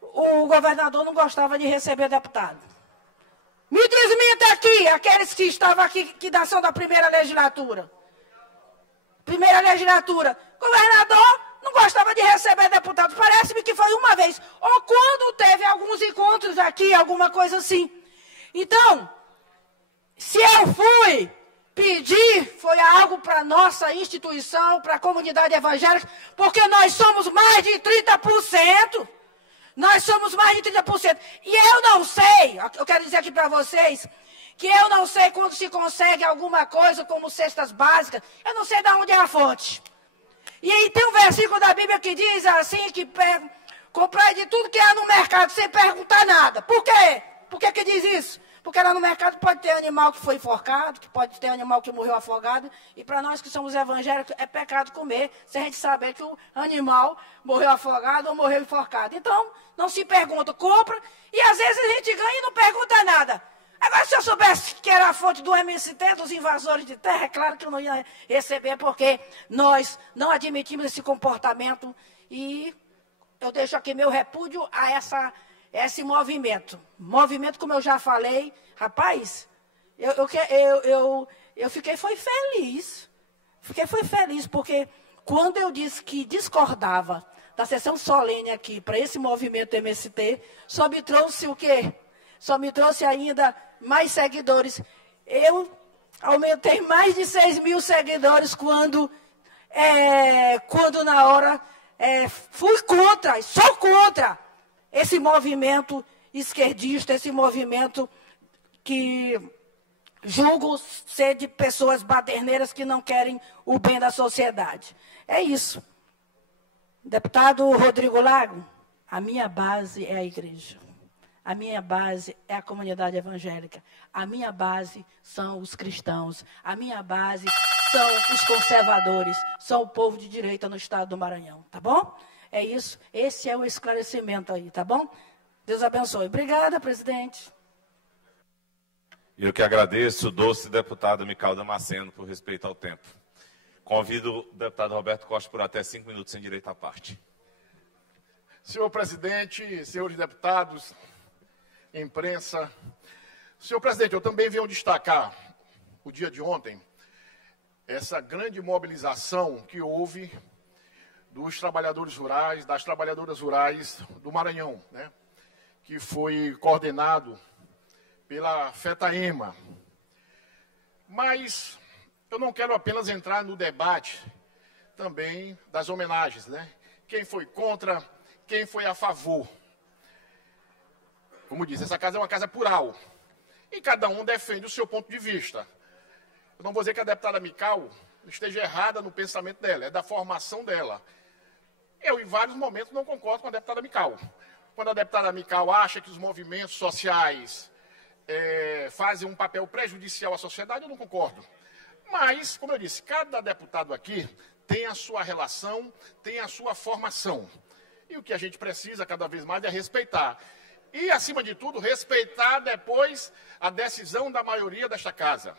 o governador não gostava de receber deputado. Me desminta aqui, aqueles que estavam aqui, que são da primeira legislatura. Governador não gostava de receber deputados. Parece-me que foi uma vez. Ou quando teve alguns encontros aqui, alguma coisa assim. Então, se eu fui pedir, foi algo para a nossa instituição, para a comunidade evangélica, porque nós somos mais de 30%. Nós somos mais de 30%. E eu não sei, eu quero dizer aqui para vocês, que eu não sei quando se consegue alguma coisa como cestas básicas, eu não sei de onde é a fonte. E aí tem um versículo da Bíblia que diz assim, que comprar de tudo que há no mercado sem perguntar nada. Por quê? Por que diz isso? Porque lá no mercado pode ter animal que foi enforcado, que pode ter animal que morreu afogado, e para nós que somos evangélicos é pecado comer, sem a gente saber que o animal morreu afogado ou morreu enforcado. Então, não se pergunta, compra, e às vezes a gente ganha e não pergunta nada. Agora, se eu soubesse que era a fonte do MST, dos invasores de terra, é claro que eu não ia receber, porque nós não admitimos esse comportamento. E eu deixo aqui meu repúdio a esse movimento. Movimento, como eu já falei, rapaz, eu fiquei feliz. Foi feliz, porque quando eu disse que discordava da sessão solene aqui para esse movimento MST, só me trouxe o quê? Só me trouxe ainda mais seguidores. Eu aumentei mais de 6 mil seguidores quando na hora fui contra, sou contra esse movimento esquerdista, esse movimento que julgo ser de pessoas baderneiras que não querem o bem da sociedade. É isso. Deputado Rodrigo Lago, a minha base é a igreja. A minha base é a comunidade evangélica. A minha base são os cristãos. A minha base são os conservadores. São o povo de direita no estado do Maranhão. Tá bom? É isso. Esse é o esclarecimento aí, tá bom? Deus abençoe. Obrigada, presidente. Eu que agradeço o doce deputado Micael Damasceno por respeito ao tempo. Convido o deputado Roberto Costa por até 5 minutos sem direito à parte. Senhor presidente, senhores deputados, imprensa. Senhor presidente, eu também venho destacar o dia de ontem, essa grande mobilização que houve dos trabalhadores rurais, das trabalhadoras rurais do Maranhão, né? Que foi coordenado pela FETAEMA. Mas eu não quero apenas entrar no debate também das homenagens, né? Quem foi contra, quem foi a favor. Como disse, essa casa é uma casa plural. E cada um defende o seu ponto de vista. Eu não vou dizer que a deputada Micael esteja errada no pensamento dela, é da formação dela. Eu, em vários momentos, não concordo com a deputada Micael. Quando a deputada Micael acha que os movimentos sociais fazem um papel prejudicial à sociedade, eu não concordo. Mas, como eu disse, cada deputado aqui tem a sua relação, tem a sua formação. E o que a gente precisa cada vez mais é respeitar. E, acima de tudo, respeitar depois a decisão da maioria desta casa.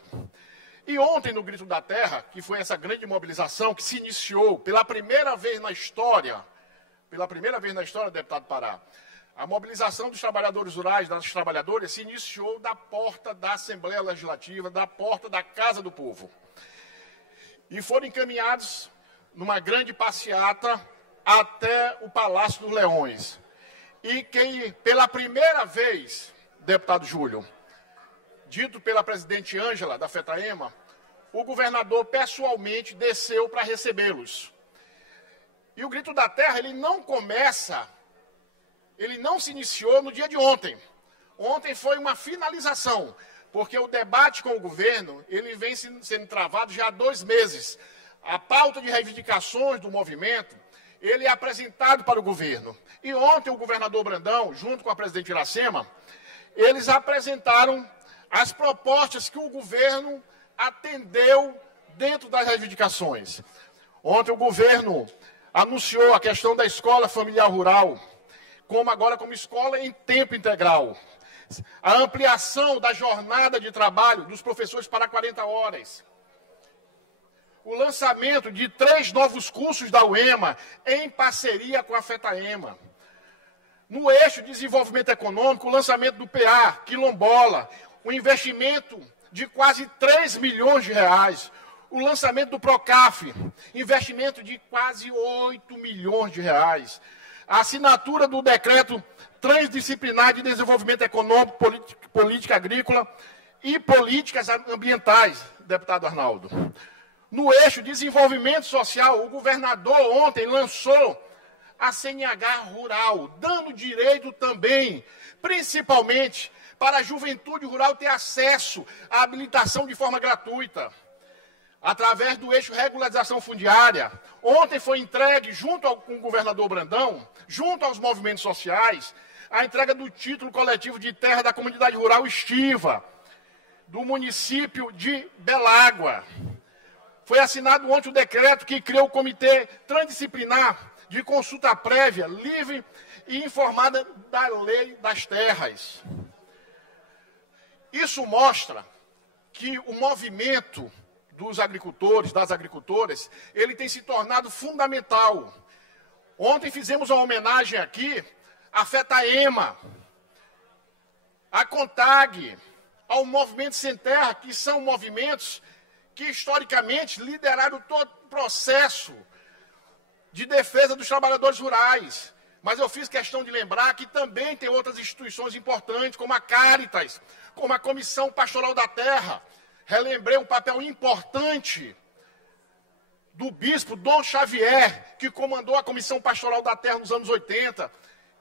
E ontem, no Grito da Terra, que foi essa grande mobilização que se iniciou pela primeira vez na história, deputado Pará, a mobilização dos trabalhadores rurais, das trabalhadoras, se iniciou da porta da Assembleia Legislativa, da porta da Casa do Povo. E foram encaminhados numa grande passeata até o Palácio dos Leões. E quem, pela primeira vez, deputado Júlio, dito pela presidente Ângela, da FETAEMA, o governador pessoalmente desceu para recebê-los. E o Grito da Terra, ele não se iniciou no dia de ontem. Ontem foi uma finalização, porque o debate com o governo, ele vem sendo travado já há 2 meses. A pauta de reivindicações do movimento, ele é apresentado para o governo. E ontem o governador Brandão, junto com a presidente Iracema, eles apresentaram as propostas que o governo atendeu dentro das reivindicações. Ontem o governo anunciou a questão da escola familiar rural, como escola em tempo integral. A ampliação da jornada de trabalho dos professores para 40 horas. O lançamento de 3 novos cursos da UEMA em parceria com a FETAEMA. No eixo de desenvolvimento econômico, o lançamento do PA, Quilombola, um investimento de quase 3 milhões de reais. O lançamento do PROCAF, investimento de quase 8 milhões de reais. A assinatura do decreto transdisciplinar de desenvolvimento econômico, política agrícola e políticas ambientais, deputado Arnaldo. No eixo desenvolvimento social, o governador ontem lançou a CNH rural, dando direito também, principalmente, para a juventude rural ter acesso à habilitação de forma gratuita. Através do eixo regularização fundiária, ontem foi entregue, junto com o governador Brandão, junto aos movimentos sociais, a entrega do título coletivo de terra da comunidade rural Estiva, do município de Belágua. Foi assinado ontem o decreto que criou o Comitê Transdisciplinar de Consulta Prévia, livre e informada da Lei das Terras. Isso mostra que o movimento dos agricultores, das agricultoras, ele tem se tornado fundamental. Ontem fizemos uma homenagem aqui à FETAEMA, à CONTAG, ao Movimento Sem Terra, que são movimentos que historicamente lideraram todo o processo de defesa dos trabalhadores rurais. Mas eu fiz questão de lembrar que também tem outras instituições importantes, como a Caritas, como a Comissão Pastoral da Terra. Relembrei um papel importante do bispo Dom Xavier, que comandou a Comissão Pastoral da Terra nos anos 80,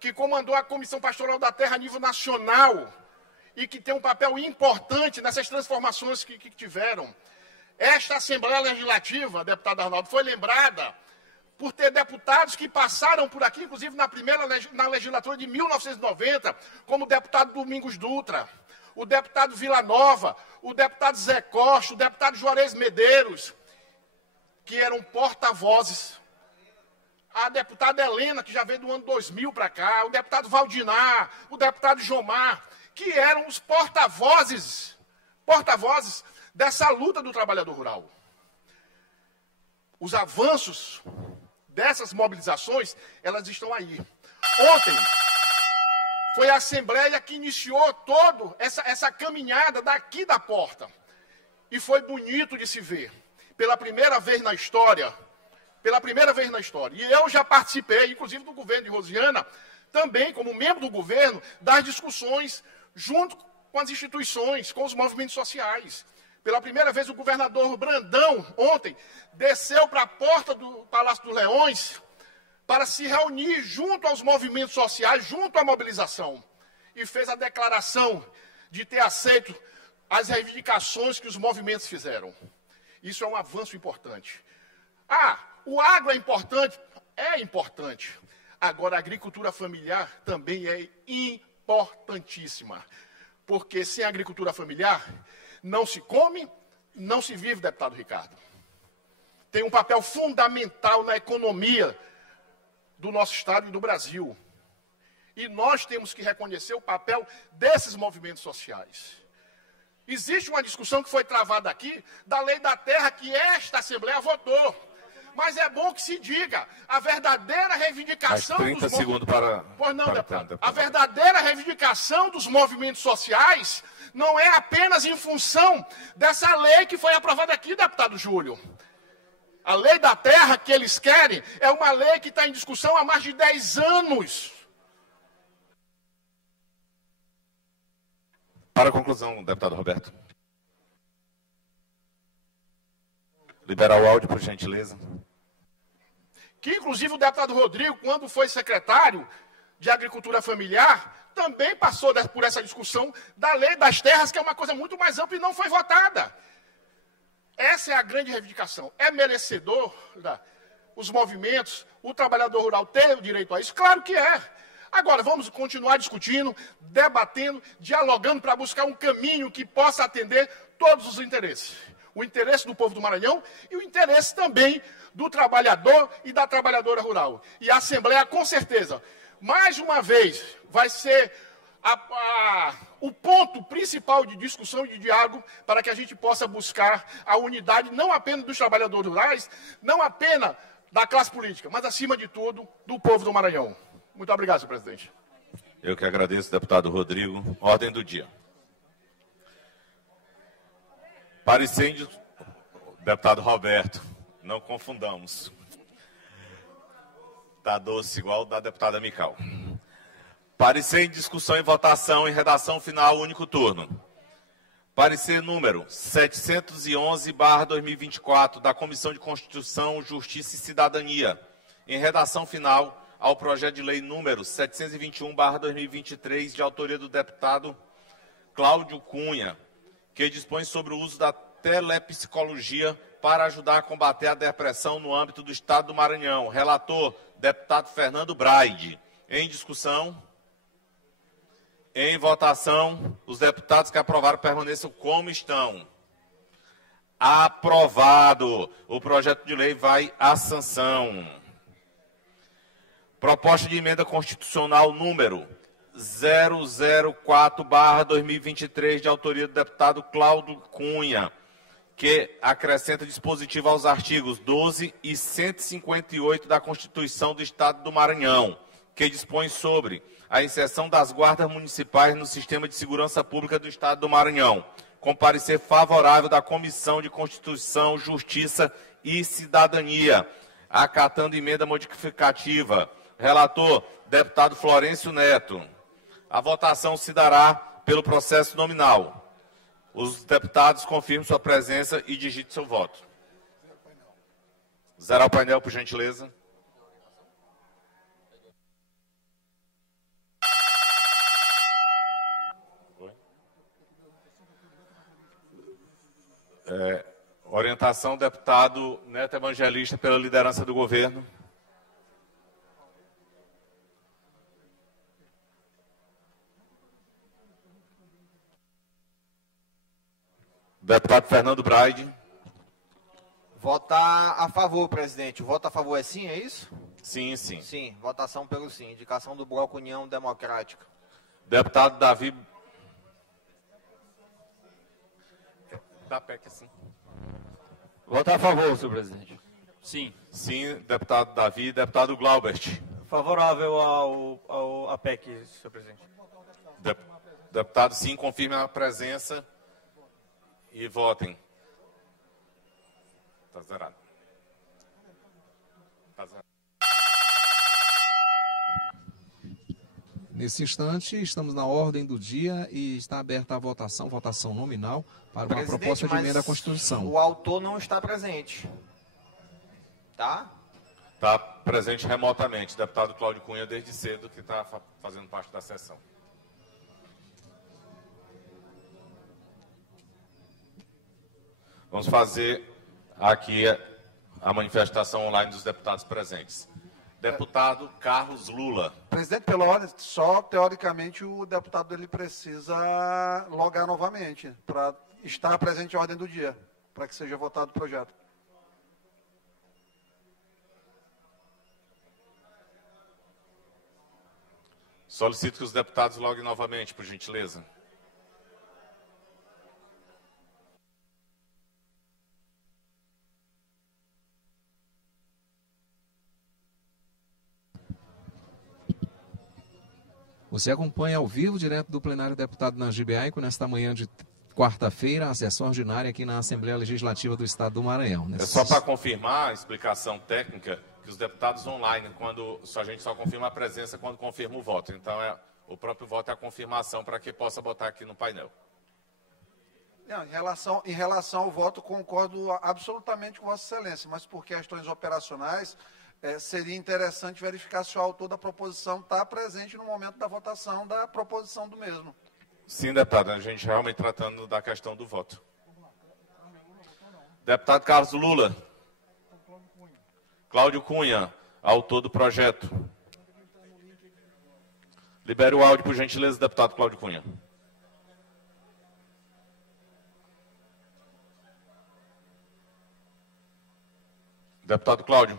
que comandou a Comissão Pastoral da Terra a nível nacional, e que tem um papel importante nessas transformações que tiveram. Esta Assembleia Legislativa, deputado Arnaldo, foi lembrada por ter deputados que passaram por aqui, inclusive na legislatura de 1990, como o deputado Domingos Dutra, o deputado Vila Nova, o deputado Zé Costa, o deputado Juarez Medeiros, que eram porta-vozes. A deputada Helena, que já veio do ano 2000 para cá, o deputado Valdinar, o deputado Jomar, que eram os porta-vozes dessa luta do trabalhador rural. Os avanços dessas mobilizações, elas estão aí. Ontem foi a Assembleia que iniciou toda essa caminhada daqui da porta. E foi bonito de se ver. Pela primeira vez na história. E eu já participei, inclusive do governo de Rosiana, também como membro do governo, das discussões junto com as instituições, com os movimentos sociais. Pela primeira vez, o governador Brandão, ontem, desceu para a porta do Palácio dos Leões para se reunir junto aos movimentos sociais, junto à mobilização. E fez a declaração de ter aceito as reivindicações que os movimentos fizeram. Isso é um avanço importante. O agro é importante? É importante. Agora, a agricultura familiar também é importantíssima. Porque sem a agricultura familiar, não se come, não se vive, deputado Ricardo. Tem um papel fundamental na economia do nosso Estado e do Brasil. E nós temos que reconhecer o papel desses movimentos sociais. Existe uma discussão que foi travada aqui da lei da terra que esta Assembleia votou. Mas é bom que se diga a verdadeira reivindicação dos segundos para a verdadeira reivindicação dos movimentos sociais não é apenas em função dessa lei que foi aprovada aqui, deputado Júlio. A lei da terra que eles querem é uma lei que está em discussão há mais de 10 anos. Para a conclusão, deputado Roberto. Liberar o áudio, por gentileza. Que, inclusive, o deputado Rodrigo, quando foi secretário de Agricultura Familiar, também passou por essa discussão da lei das terras, que é uma coisa muito mais ampla e não foi votada. Essa é a grande reivindicação. É merecedor os movimentos, o trabalhador rural ter o direito a isso? Claro que é. Agora, vamos continuar discutindo, debatendo, dialogando para buscar um caminho que possa atender todos os interesses. O interesse do povo do Maranhão e o interesse também do trabalhador e da trabalhadora rural. E a Assembleia, com certeza, mais uma vez, vai ser o ponto principal de discussão e de diálogo para que a gente possa buscar a unidade não apenas dos trabalhadores rurais, não apenas da classe política, mas, acima de tudo, do povo do Maranhão. Muito obrigado, senhor presidente. Eu que agradeço, deputado Rodrigo. Ordem do dia. Parecer, deputado Roberto, não confundamos. Está doce igual da deputada Mical. Parecer em discussão e votação em redação final, único turno. Parecer número 711/2024 da Comissão de Constituição, Justiça e Cidadania, em redação final ao projeto de lei número 721/2023, de autoria do deputado Cláudio Cunha, que dispõe sobre o uso da telepsicologia para ajudar a combater a depressão no âmbito do Estado do Maranhão. Relator, deputado Fernando Braide. Em discussão. Em votação, os deputados que aprovaram permaneçam como estão. Aprovado. O projeto de lei vai à sanção. Proposta de emenda constitucional número 004/2023, de autoria do deputado Cláudio Cunha, que acrescenta dispositivo aos artigos 12 e 158 da Constituição do Estado do Maranhão, que dispõe sobre a inserção das guardas municipais no sistema de segurança pública do Estado do Maranhão, com parecer favorável da Comissão de Constituição, Justiça e Cidadania, acatando emenda modificativa. Relator, deputado Florencio Neto. A votação se dará pelo processo nominal. Os deputados confirmem sua presença e digitem seu voto. Zerar o painel, por gentileza. Orientação, deputado Neto Evangelista, pela liderança do governo. Deputado Fernando Braide. Votar a favor, presidente. O voto a favor é sim, é isso? Sim, sim. Sim, votação pelo sim. Indicação do Bloco União Democrática. Deputado Davi. Da PEC, sim. Votar a favor, senhor presidente. Sim. Sim, deputado Davi. Deputado Glaubert. Favorável à PEC, senhor presidente. Deputado, sim, confirme a presença e votem. Está zerado. Está zerado. Nesse instante, estamos na ordem do dia e está aberta a votação nominal para uma proposta de emenda à Constituição. O autor não está presente. Tá? Está presente remotamente. Deputado Cláudio Cunha, desde cedo, que está fazendo parte da sessão. Vamos fazer aqui a manifestação online dos deputados presentes. Deputado Carlos Lula. Presidente, pela ordem, só teoricamente o deputado ele precisa logar novamente para estar presente em ordem do dia, para que seja votado o projeto. Solicito que os deputados loguem novamente, por gentileza. Você acompanha ao vivo, direto do plenário deputado Najib Aico, nesta manhã de quarta-feira, a sessão ordinária aqui na Assembleia Legislativa do Estado do Maranhão. É só para confirmar a explicação técnica, que os deputados online, a gente só confirma a presença quando confirma o voto. Então, o próprio voto é a confirmação para que possa botar aqui no painel. Não, em relação ao voto, concordo absolutamente com Vossa Excelência, mas por questões operacionais, seria interessante verificar se o autor da proposição está presente no momento da votação da proposição do mesmo. Sim, deputado, a gente realmente tratando da questão do voto. Deputado Carlos Lula. Cláudio Cunha, autor do projeto. Libere o áudio, por gentileza, deputado Cláudio Cunha. Deputado Cláudio,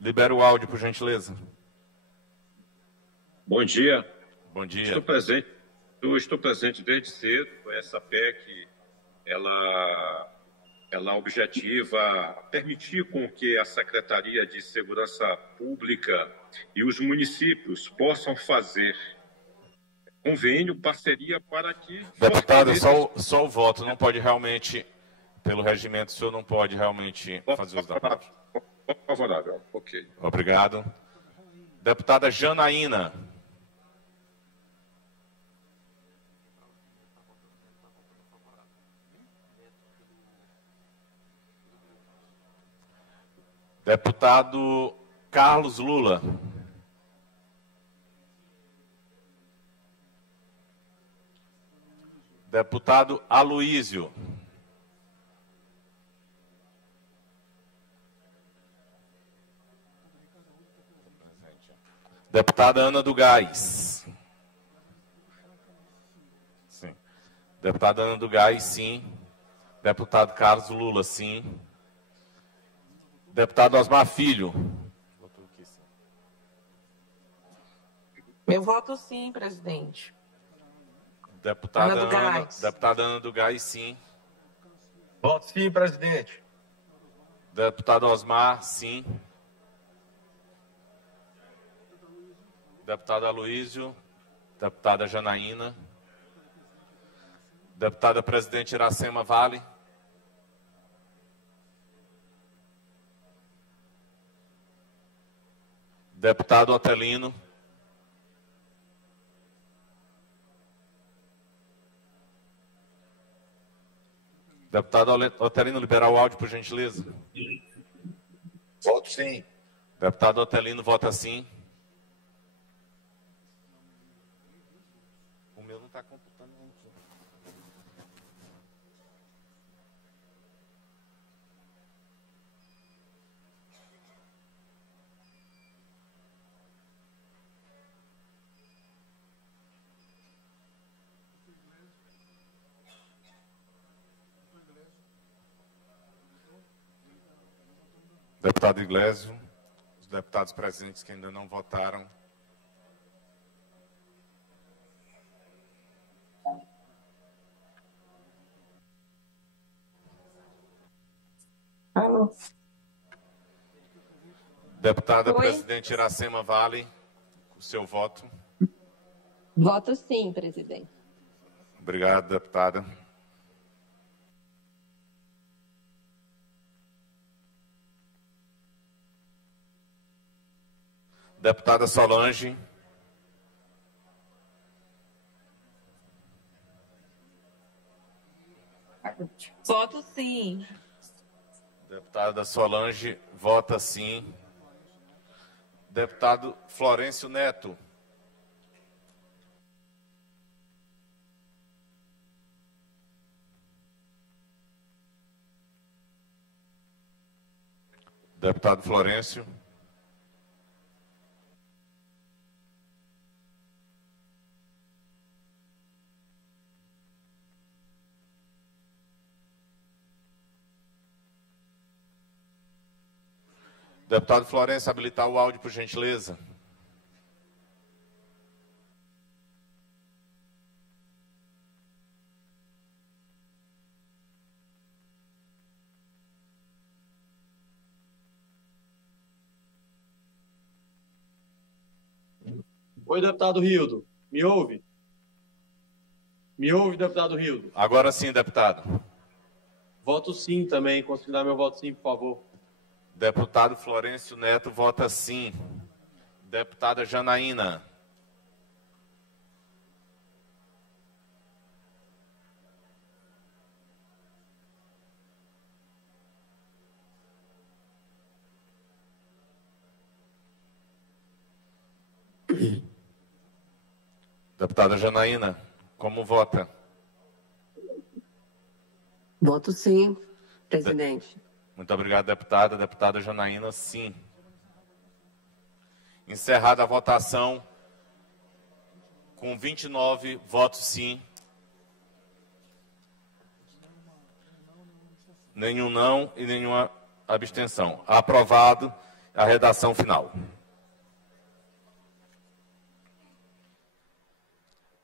libere o áudio, por gentileza. Bom dia. Bom dia. Estou presente desde cedo. Essa PEC, ela objetiva permitir com que a Secretaria de Segurança Pública e os municípios possam fazer convênio, parceria para que... Deputado, só o voto, não pode realmente, pelo regimento, o senhor não pode realmente fazer uso da palavra. Favorável, ok. Obrigado. Deputada Janaína. Deputado Carlos Lula. Deputado Aloísio. Deputada Ana do Gás. Sim. Deputada Ana do Gás, sim. Deputado Carlos Lula, sim. Deputado Osmar Filho. Eu voto sim, presidente. Deputada Ana do Gás. Deputada Ana do Gás, sim. Voto sim, presidente. Deputado Osmar, sim. Deputado Aloísio. Deputada Janaína. Deputada Presidente Iracema Vale. Deputado Otelino. Deputado Otelino, liberar o áudio, por gentileza. Voto sim. Deputado Otelino, vota sim. O meu não está computando. Deputado Iglesio, os deputados presentes que ainda não votaram. Alô. Deputada Oi. Presidente Iracema Vale, o seu voto. Voto sim, presidente. Obrigado, deputada. Deputada Solange. Voto sim. Deputada Solange, vota sim. Deputado Florencio Neto. Deputado Florencio. Deputado Florencio, habilitar o áudio, por gentileza. Oi, deputado Rildo. Me ouve? Me ouve, deputado Rildo? Agora sim, deputado. Voto sim também. Consegue dar meu voto sim, por favor? Deputado Florencio Neto, vota sim. Deputada Janaína. Deputada Janaína, como vota? Voto sim, presidente. Muito obrigado, deputada. Deputada Janaína, sim. Encerrada a votação, com 29 votos sim, nenhum não e nenhuma abstenção. Aprovado a redação final.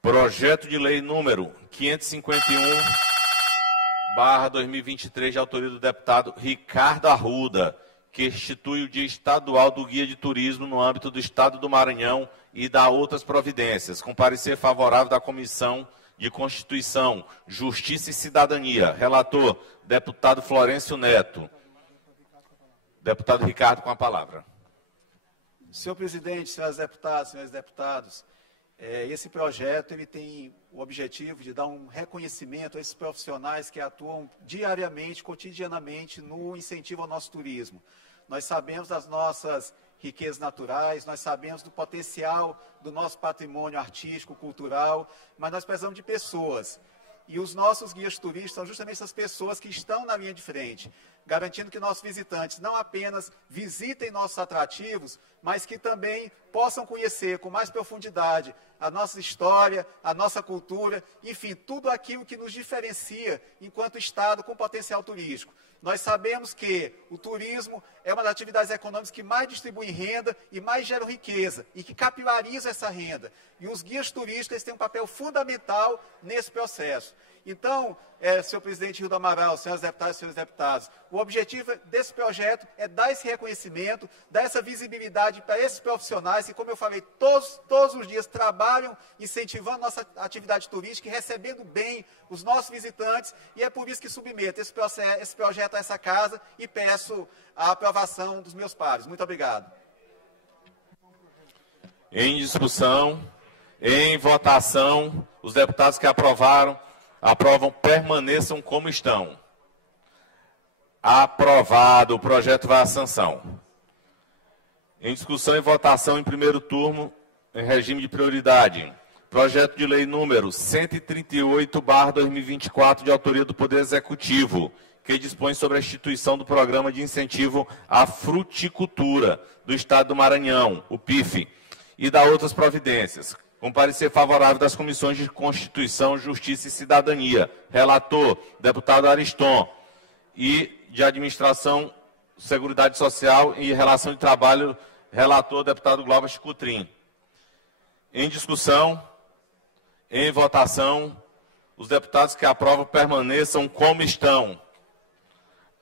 Projeto de lei número 551/2023, de autoria do deputado Ricardo Arruda, que institui o Dia Estadual do Guia de Turismo no âmbito do Estado do Maranhão e dá outras providências, com parecer favorável da Comissão de Constituição, Justiça e Cidadania. Relator, deputado Florencio Neto. Deputado Ricardo, com a palavra. Senhor presidente, senhores deputados, esse projeto ele tem o objetivo de dar um reconhecimento a esses profissionais que atuam diariamente, cotidianamente, no incentivo ao nosso turismo. Nós sabemos das nossas riquezas naturais, nós sabemos do potencial do nosso patrimônio artístico, cultural, mas nós precisamos de pessoas. E os nossos guias turísticos são justamente essas pessoas que estão na linha de frente, garantindo que nossos visitantes não apenas visitem nossos atrativos, mas que também possam conhecer com mais profundidade a nossa história, a nossa cultura, enfim, tudo aquilo que nos diferencia enquanto Estado com potencial turístico. Nós sabemos que o turismo é uma das atividades econômicas que mais distribui renda e mais geram riqueza e que capilariza essa renda. E os guias turísticos têm um papel fundamental nesse processo. Então, senhor presidente Rio do Amaral, senhoras deputadas e senhores deputados, o objetivo desse projeto é dar esse reconhecimento, dar essa visibilidade para esses profissionais que, como eu falei, todos os dias trabalham incentivando nossa atividade turística e recebendo bem os nossos visitantes, e é por isso que submeto esse projeto a essa casa e peço a aprovação dos meus pares. Muito obrigado. Em discussão, em votação, os deputados que aprovam, permaneçam como estão. Aprovado. O projeto vai à sanção. Em discussão e votação em primeiro turno, em regime de prioridade. Projeto de lei número 138/2024, de autoria do Poder Executivo, que dispõe sobre a instituição do Programa de Incentivo à Fruticultura do Estado do Maranhão, o PIF, e dá outras providências. Com parecer favorável das comissões de Constituição, Justiça e Cidadania. Relator, deputado Ariston. E de Administração, Seguridade Social e Relação de Trabalho, relator, deputado Glauber Cutrim. Em discussão, em votação, os deputados que aprovam permaneçam como estão.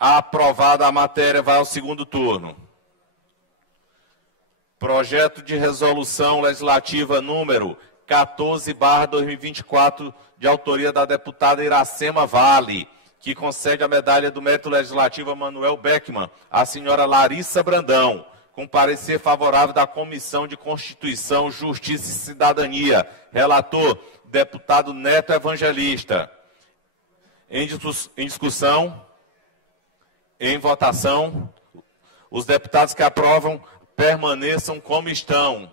Aprovada a matéria, vai ao segundo turno. Projeto de resolução legislativa número 14/2024, de autoria da deputada Iracema Vale, que concede a medalha do mérito legislativo a Manuel Beckman, à senhora Larissa Brandão, com parecer favorável da Comissão de Constituição, Justiça e Cidadania. Relator, deputado Neto Evangelista. Em discussão, em votação, os deputados que aprovam permaneçam como estão.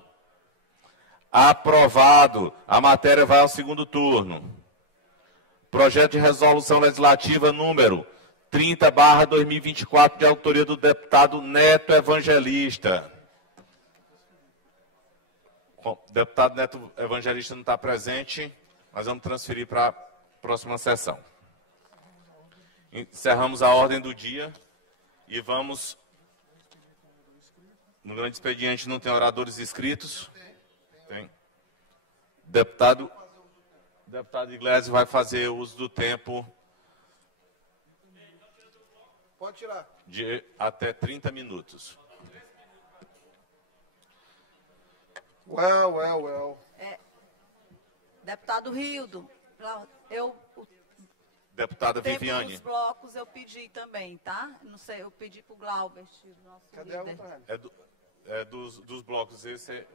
Aprovado. A matéria vai ao segundo turno. Projeto de resolução legislativa número 30/2024, de autoria do deputado Neto Evangelista. O deputado Neto Evangelista não está presente, mas vamos transferir para a próxima sessão. Encerramos a ordem do dia e vamos... No grande expediente não tem oradores inscritos? Tem. Deputado Iglesias vai fazer uso do tempo Pode tirar. de até 30 minutos. Well. Deputado Rildo, Deputada o tempo Viviane. dos blocos eu pedi também, tá? Não sei, eu pedi para o Glauber, nosso Cadê a líder. outra? Dos blocos. Esse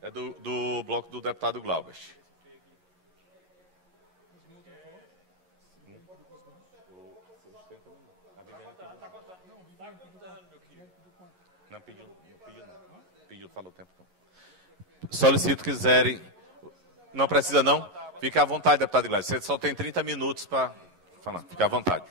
é do bloco do deputado Glauber. Não pediu falou o tempo. Solicito que quiserem. Não precisa, não? Fique à vontade, deputado Iglesias. Você só tem 30 minutos para falar. Fique à vontade.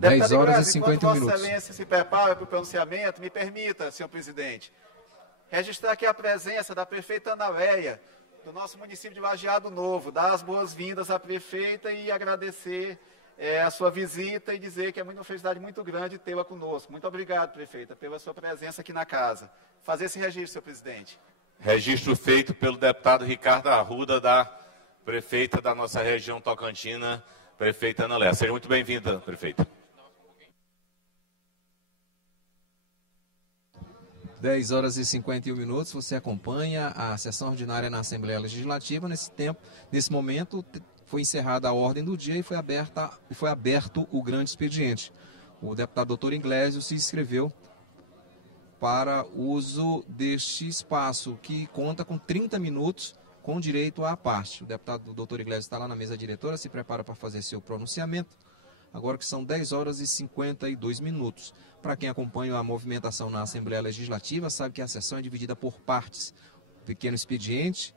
Deputado 10 horas Iglesias, e 50 enquanto minutos. Vossa Excelência se prepara para o pronunciamento, me permita, senhor presidente, registrar aqui a presença da prefeita Ana Leia, do nosso município de Lajeado Novo, dar as boas-vindas à prefeita e agradecer a sua visita e dizer que é uma felicidade muito grande tê-la conosco. Muito obrigado, prefeita, pela sua presença aqui na casa. Fazer esse registro, senhor presidente. Registro feito pelo deputado Ricardo Arruda, da prefeita da nossa região tocantina, prefeita Ana Leia. Seja muito bem-vinda, prefeita. 10 horas e 51 minutos, você acompanha a sessão ordinária na Assembleia Legislativa. Nesse momento, foi encerrada a ordem do dia e foi aberto o grande expediente. O deputado doutor Iglesias se inscreveu para uso deste espaço, que conta com 30 minutos com direito à parte. O deputado doutor Iglesias está lá na mesa diretora, se prepara para fazer seu pronunciamento. Agora que são 10 horas e 52 minutos. Para quem acompanha a movimentação na Assembleia Legislativa, sabe que a sessão é dividida por partes. Pequeno expediente,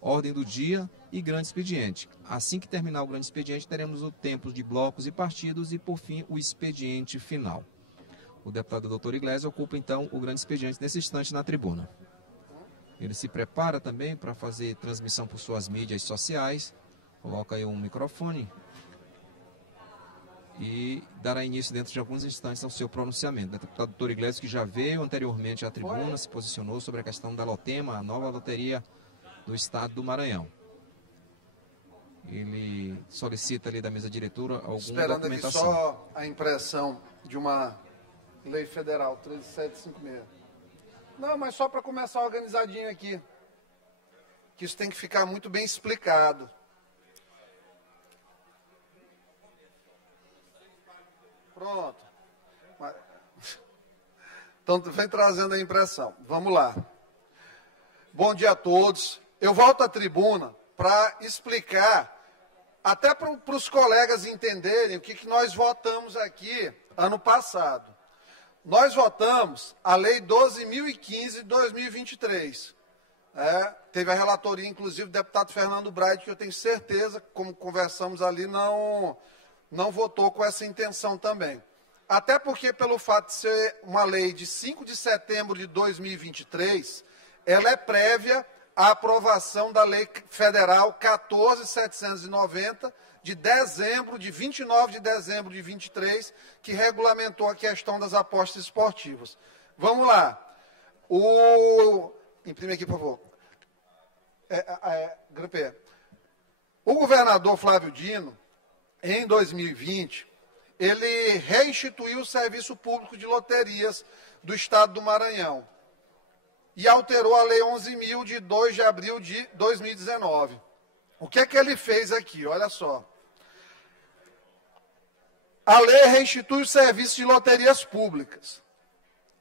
ordem do dia e grande expediente. Assim que terminar o grande expediente, teremos o tempo de blocos e partidos e, por fim, o expediente final. O deputado doutor Iglesias ocupa, então, o grande expediente nesse instante na tribuna. Ele se prepara também para fazer transmissão por suas mídias sociais. Coloca aí um microfone e dará início dentro de alguns instantes ao seu pronunciamento. O deputado doutor Iglesias, que já veio anteriormente à tribuna, se posicionou sobre a questão da Lotema, a nova loteria do estado do Maranhão. Ele solicita ali da mesa diretora alguma Esperando documentação. aqui só a impressão de uma lei federal, 13756. Não, mas só para começar organizadinho aqui. Que isso tem que ficar muito bem explicado. Pronto. Então, vem trazendo a impressão. Vamos lá. Bom dia a todos. Eu volto à tribuna para explicar, até para os colegas entenderem o que nós votamos aqui ano passado. Nós votamos a Lei 12.015 de 2023. Teve a relatoria, inclusive, do deputado Fernando Braide, que eu tenho certeza, como conversamos ali, não votou com essa intenção também. Até porque, pelo fato de ser uma lei de 5 de setembro de 2023, ela é prévia à aprovação da Lei Federal 14.790, de 29 de dezembro de 23, que regulamentou a questão das apostas esportivas. Vamos lá. Imprime aqui, por favor. O governador Flávio Dino, em 2020, ele reinstituiu o Serviço Público de Loterias do Estado do Maranhão e alterou a Lei 11.000 de 2 de abril de 2019. O que é que ele fez aqui? Olha só. A lei reinstitui o serviço de loterias públicas.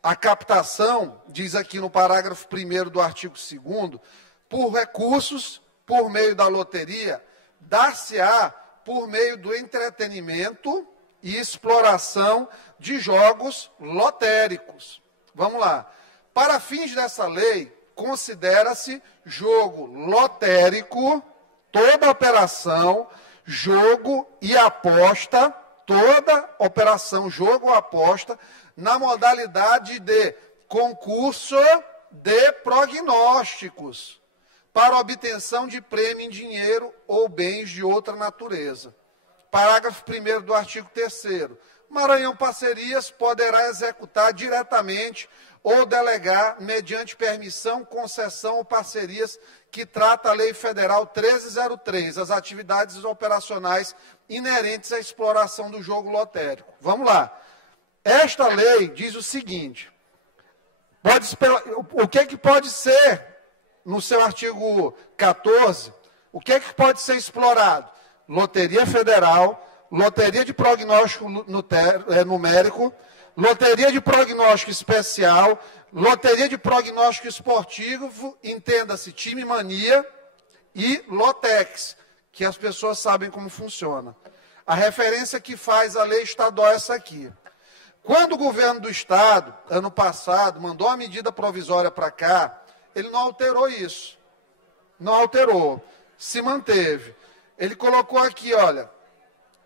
A captação, diz aqui no parágrafo 1º do artigo 2º, por recursos, por meio da loteria, dar-se-á por meio do entretenimento e exploração de jogos lotéricos. Vamos lá. Para fins dessa lei, considera-se jogo lotérico toda operação, jogo e aposta, toda operação, jogo ou aposta, na modalidade de concurso de prognósticos, para obtenção de prêmio em dinheiro ou bens de outra natureza. Parágrafo 1º do artigo 3º. Maranhão Parcerias poderá executar diretamente ou delegar, mediante permissão, concessão ou parcerias que trata a Lei Federal 1303, as atividades operacionais inerentes à exploração do jogo lotérico. Vamos lá. Esta lei diz o seguinte, o que pode ser, no seu artigo 14, o que pode ser explorado? Loteria federal, loteria de prognóstico numérico, loteria de prognóstico especial, loteria de prognóstico esportivo, entenda-se Time Mania e Lotex, que as pessoas sabem como funciona. A referência que faz a lei estadual é essa aqui. Quando o governo do estado, ano passado, mandou a medida provisória para cá, ele não alterou isso. Não alterou. Se manteve. Ele colocou aqui, olha,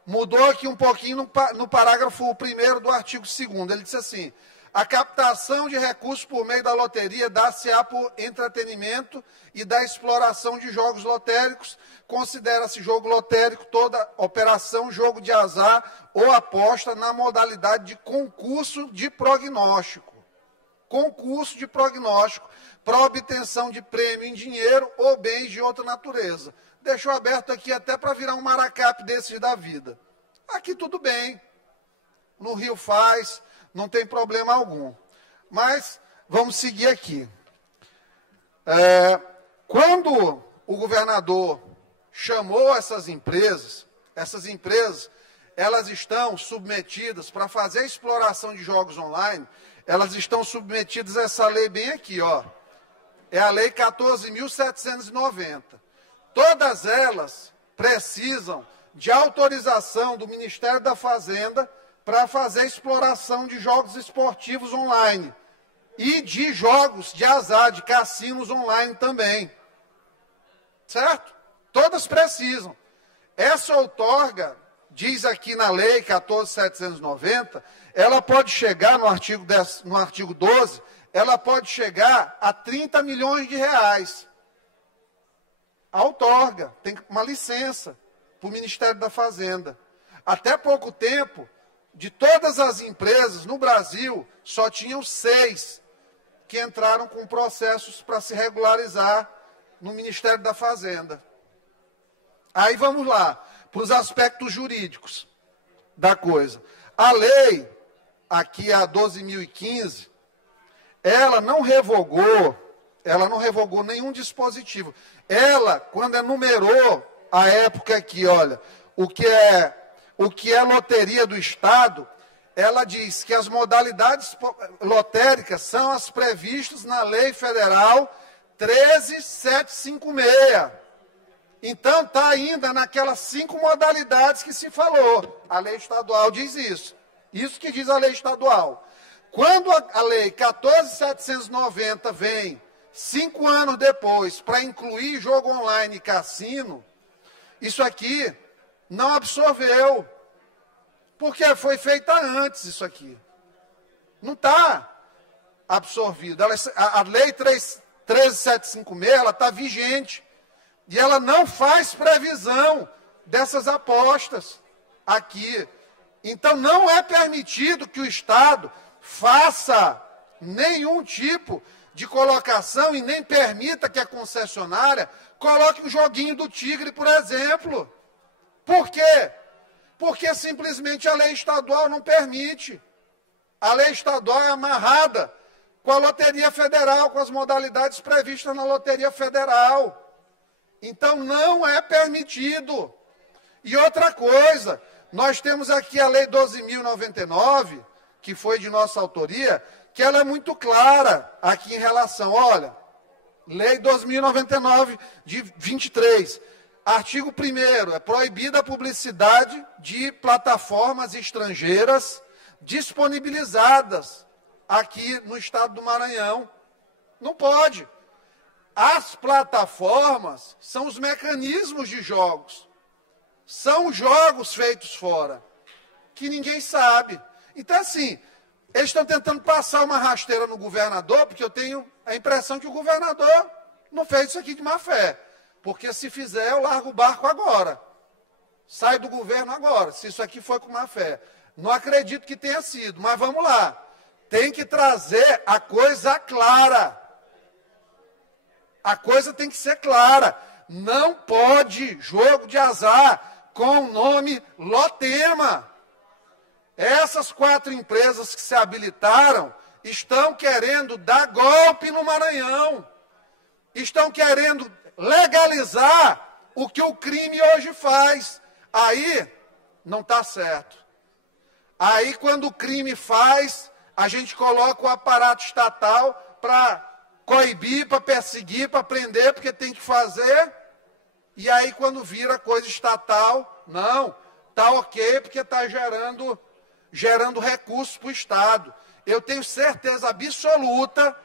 mudou aqui um pouquinho no parágrafo 1º do artigo 2º. Ele disse assim: a captação de recursos por meio da loteria dá-se-á por entretenimento e da exploração de jogos lotéricos. Considera-se jogo lotérico toda operação, jogo de azar ou aposta na modalidade de concurso de prognóstico. Concurso de prognóstico para obtenção de prêmio em dinheiro ou bens de outra natureza. Deixou aberto aqui até para virar um maracap desses da vida. Aqui tudo bem. No Rio faz, não tem problema algum. Mas vamos seguir aqui. Quando o governador chamou essas empresas, elas estão submetidas, para fazer a exploração de jogos online, elas estão submetidas a essa lei bem aqui, ó. É a lei 14.790. Todas elas precisam de autorização do Ministério da Fazenda para fazer a exploração de jogos esportivos online e de jogos de azar, de cassinos online também. Certo? Todas precisam. Essa outorga, diz aqui na lei 14.790, ela pode chegar no artigo 12, ela pode chegar a 30 milhões de reais. A outorga, tem uma licença para o Ministério da Fazenda. Até pouco tempo, de todas as empresas no Brasil, só tinham 6 que entraram com processos para se regularizar no Ministério da Fazenda. Aí vamos lá, para os aspectos jurídicos da coisa. A lei, aqui a 12.015, ela não revogou nenhum dispositivo. Ela, quando enumerou a época aqui, olha, o que é loteria do Estado, ela diz que as modalidades lotéricas são as previstas na Lei Federal 13.756. Então, está ainda naquelas 5 modalidades que se falou. A lei estadual diz isso. Isso que diz a lei estadual. Quando a lei 14.790 vem 5 anos depois para incluir jogo online e cassino, isso aqui não absorveu. Porque foi feita antes isso aqui. Não está absorvido. A lei 13.756, ela está vigente. E ela não faz previsão dessas apostas aqui. Então, não é permitido que o Estado faça nenhum tipo de colocação e nem permita que a concessionária coloque um joguinho do tigre, por exemplo. Por quê? Porque simplesmente a lei estadual não permite. A lei estadual é amarrada com a Loteria Federal, com as modalidades previstas na Loteria Federal. Então, não é permitido. E outra coisa, nós temos aqui a Lei 12.099, que foi de nossa autoria, que ela é muito clara aqui em relação, olha, Lei 12.099 de 23, artigo 1º, é proibida a publicidade de plataformas estrangeiras disponibilizadas aqui no estado do Maranhão. Não pode. As plataformas são os mecanismos de jogos. São jogos feitos fora, que ninguém sabe. Então, assim, eles estão tentando passar uma rasteira no governador, porque eu tenho a impressão que o governador não fez isso aqui de má fé. Porque se fizer, eu largo o barco agora. Sai do governo agora, se isso aqui foi com má fé. Não acredito que tenha sido, mas vamos lá. Tem que trazer a coisa clara. A coisa tem que ser clara. Não pode jogo de azar com o nome Lotema. Essas 4 empresas que se habilitaram estão querendo dar golpe no Maranhão. Estão querendo legalizar o que o crime hoje faz. Aí não está certo. Aí, quando o crime faz, a gente coloca o aparato estatal para coibir, para perseguir, para prender, porque tem que fazer. E aí, quando vira coisa estatal, não, está ok, porque está gerando recursos para o Estado. Eu tenho certeza absoluta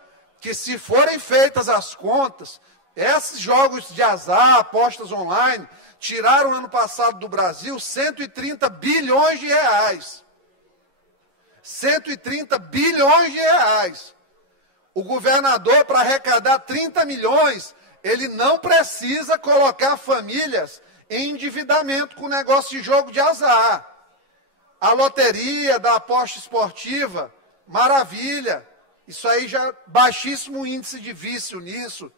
que, se forem feitas as contas, esses jogos de azar, apostas online, tiraram ano passado do Brasil 130 bilhões de reais. 130 bilhões de reais. O governador, para arrecadar 30 milhões, ele não precisa colocar famílias em endividamento com negócio de jogo de azar. A loteria da aposta esportiva, maravilha. Isso aí já baixíssimo índice de vício nisso.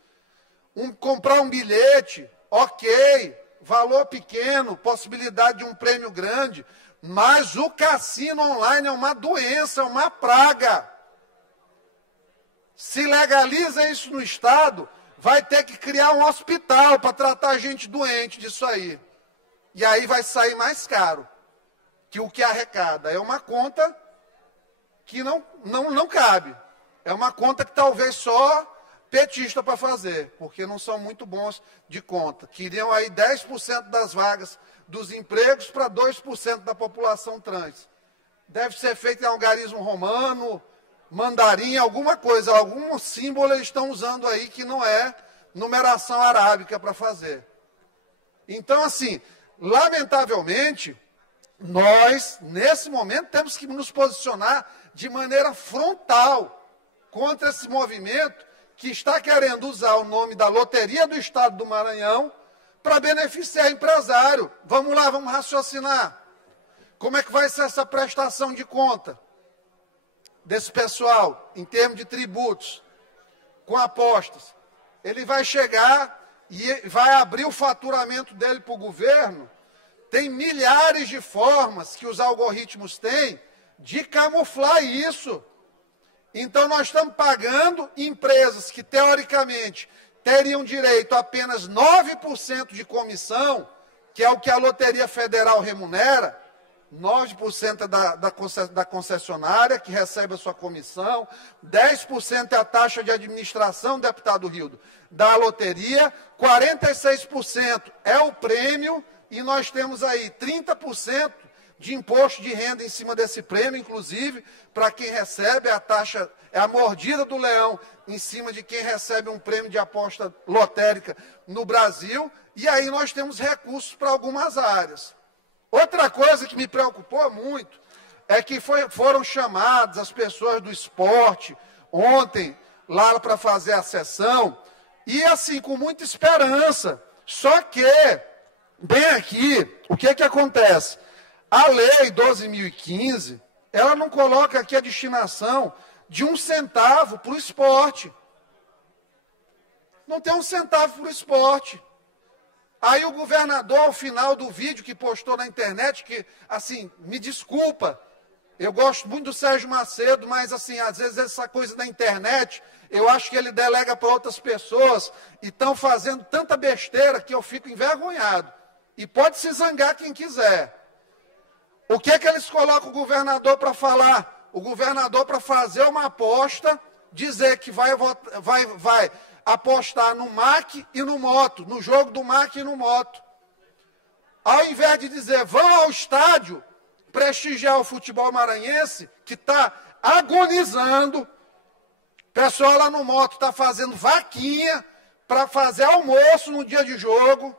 Comprar um bilhete, ok, valor pequeno, possibilidade de um prêmio grande, mas o cassino online é uma doença, é uma praga. Se legaliza isso no Estado, vai ter que criar um hospital para tratar gente doente disso aí. E aí vai sair mais caro que o que arrecada. É uma conta que não cabe. É uma conta que talvez só petista para fazer, porque não são muito bons de conta. Queriam aí 10% das vagas dos empregos para 2% da população trans. Deve ser feito em algarismo romano, mandarim, alguma coisa, algum símbolo eles estão usando aí que não é numeração arábica para fazer. Então, assim, lamentavelmente, nós, nesse momento, temos que nos posicionar de maneira frontal contra esse movimento que está querendo usar o nome da Loteria do Estado do Maranhão para beneficiar empresário. Vamos lá, vamos raciocinar. Como é que vai ser essa prestação de conta desse pessoal, em termos de tributos, com apostas? Ele vai chegar e vai abrir o faturamento dele para o governo. Tem milhares de formas que os algoritmos têm de camuflar isso. Então, nós estamos pagando empresas que, teoricamente, teriam direito a apenas 9% de comissão, que é o que a Loteria Federal remunera, 9% da concessionária, que recebe a sua comissão, 10% é a taxa de administração, deputado Rildo, da loteria, 46% é o prêmio, e nós temos aí 30% de imposto de renda em cima desse prêmio, inclusive, para quem recebe a taxa, é a mordida do leão em cima de quem recebe um prêmio de aposta lotérica no Brasil, e aí nós temos recursos para algumas áreas. Outra coisa que me preocupou muito é que foram chamadas as pessoas do esporte ontem lá para fazer a sessão, e assim, com muita esperança. Só que, bem aqui, o que acontece? A lei 12.015, ela não coloca aqui a destinação de 1 centavo para o esporte. Não tem 1 centavo para o esporte. Aí o governador, ao final do vídeo que postou na internet, que, assim, me desculpa, eu gosto muito do Sérgio Macedo, mas, assim, às vezes essa coisa da internet, eu acho que ele delega para outras pessoas e estão fazendo tanta besteira que eu fico envergonhado. E pode se zangar quem quiser. O que eles colocam o governador para falar? O governador para fazer uma aposta, dizer que vai apostar no MAC e no moto, no jogo do MAC e no moto. Ao invés de dizer, vão ao estádio prestigiar o futebol maranhense, que está agonizando, o pessoal lá no moto está fazendo vaquinha para fazer almoço no dia de jogo.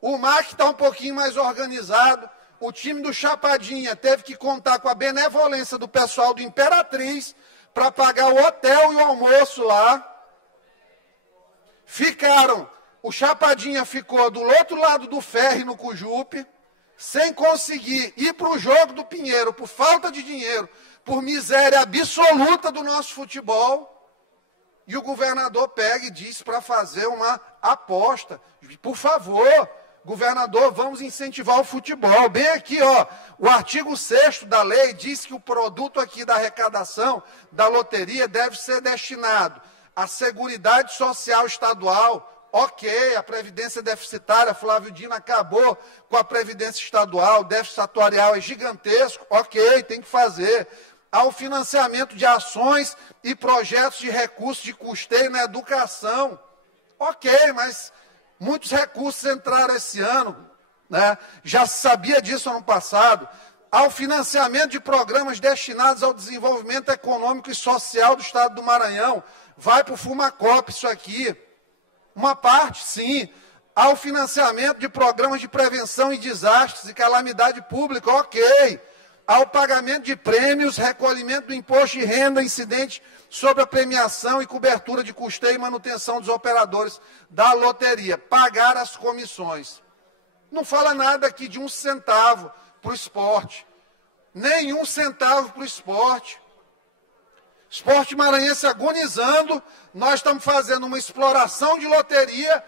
O MAC está um pouquinho mais organizado. O time do Chapadinha teve que contar com a benevolência do pessoal do Imperatriz para pagar o hotel e o almoço lá. O Chapadinha ficou do outro lado do ferry no Cujupe, sem conseguir ir para o jogo do Pinheiro, por falta de dinheiro, por miséria absoluta do nosso futebol. E o governador pega e diz para fazer uma aposta. Por favor, governador, vamos incentivar o futebol. Bem aqui, ó, o artigo 6º da lei diz que o produto aqui da arrecadação da loteria deve ser destinado à Seguridade Social Estadual, Ok, a Previdência deficitária, Flávio Dino acabou com a Previdência Estadual, o déficit atuarial é gigantesco, ok, tem que fazer. Ao financiamento de ações e projetos de recursos de custeio na educação. Ok, mas muitos recursos entraram esse ano, né? Já se sabia disso ano passado. Ao financiamento de programas destinados ao desenvolvimento econômico e social do Estado do Maranhão. Vai para o Fumacop isso aqui. Uma parte, sim. Ao financiamento de programas de prevenção e desastres e calamidade pública, ok. Ao pagamento de prêmios, recolhimento do imposto de renda incidente sobre a premiação e cobertura de custeio e manutenção dos operadores da loteria. Pagar as comissões. Não fala nada aqui de 1 centavo para o esporte. Nem 1 centavo para o esporte. Esporte maranhense agonizando, nós estamos fazendo uma exploração de loteria,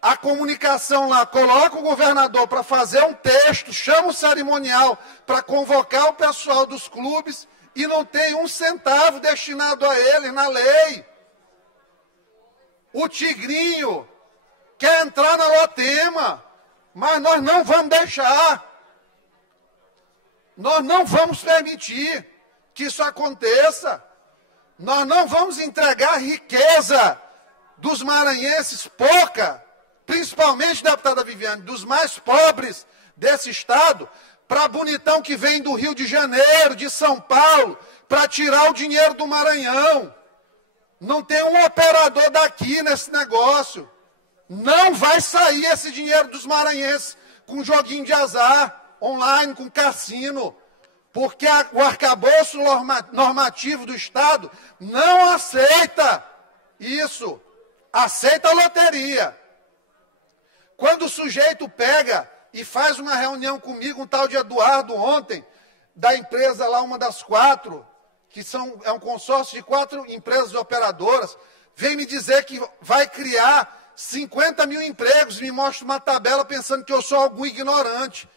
a comunicação lá coloca o governador para fazer um texto, chama o cerimonial para convocar o pessoal dos clubes e não tem 1 centavo destinado a ele na lei. O Tigrinho quer entrar na Lotema, mas nós não vamos deixar. Nós não vamos permitir que isso aconteça. Nós não vamos entregar a riqueza dos maranhenses, pouca, principalmente, deputada Viviane, dos mais pobres desse estado, para bonitão que vem do Rio de Janeiro, de São Paulo, para tirar o dinheiro do Maranhão. Não tem um operador daqui nesse negócio. Não vai sair esse dinheiro dos maranhenses com joguinho de azar, online, com cassino. Porque o arcabouço normativo do Estado não aceita isso. Aceita a loteria. Quando o sujeito pega e faz uma reunião comigo, um tal de Eduardo ontem, da empresa lá, uma das 4, que é um consórcio de 4 empresas operadoras, vem me dizer que vai criar 50 mil empregos, me mostra uma tabela pensando que eu sou algum ignorante.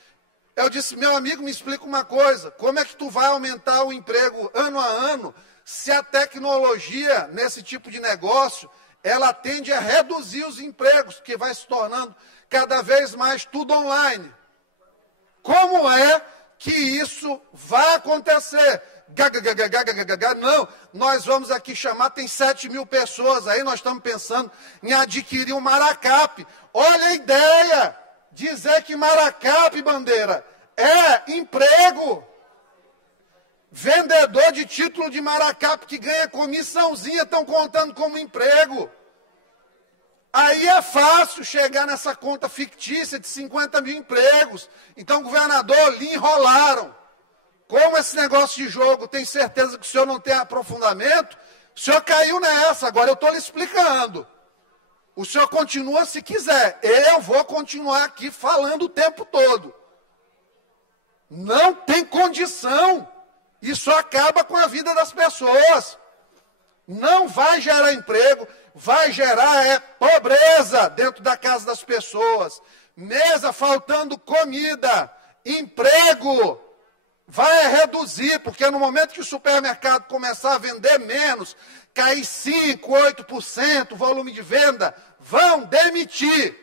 Eu disse, meu amigo, me explica uma coisa, como é que tu vai aumentar o emprego ano a ano, se a tecnologia, nesse tipo de negócio, ela tende a reduzir os empregos, porque vai se tornando cada vez mais tudo online. Como é que isso vai acontecer? Não, nós vamos aqui chamar, tem 7 mil pessoas aí, nós estamos pensando em adquirir um Maracap. Olha a ideia! Dizer que Maracap, Bandeira, é emprego. Vendedor de título de Maracap que ganha comissãozinha, estão contando como emprego. Aí é fácil chegar nessa conta fictícia de 50 mil empregos. Então, governador, lhe enrolaram. Como esse negócio de jogo, tem certeza que o senhor não tem aprofundamento, o senhor caiu nessa, agora eu estou lhe explicando. O senhor continua se quiser, eu vou continuar aqui falando o tempo todo. Não tem condição, isso acaba com a vida das pessoas. Não vai gerar emprego, vai gerar pobreza dentro da casa das pessoas. Mesa faltando comida, emprego, vai reduzir, porque no momento que o supermercado começar a vender menos, cair 5%, 8% o volume de venda, vão demitir.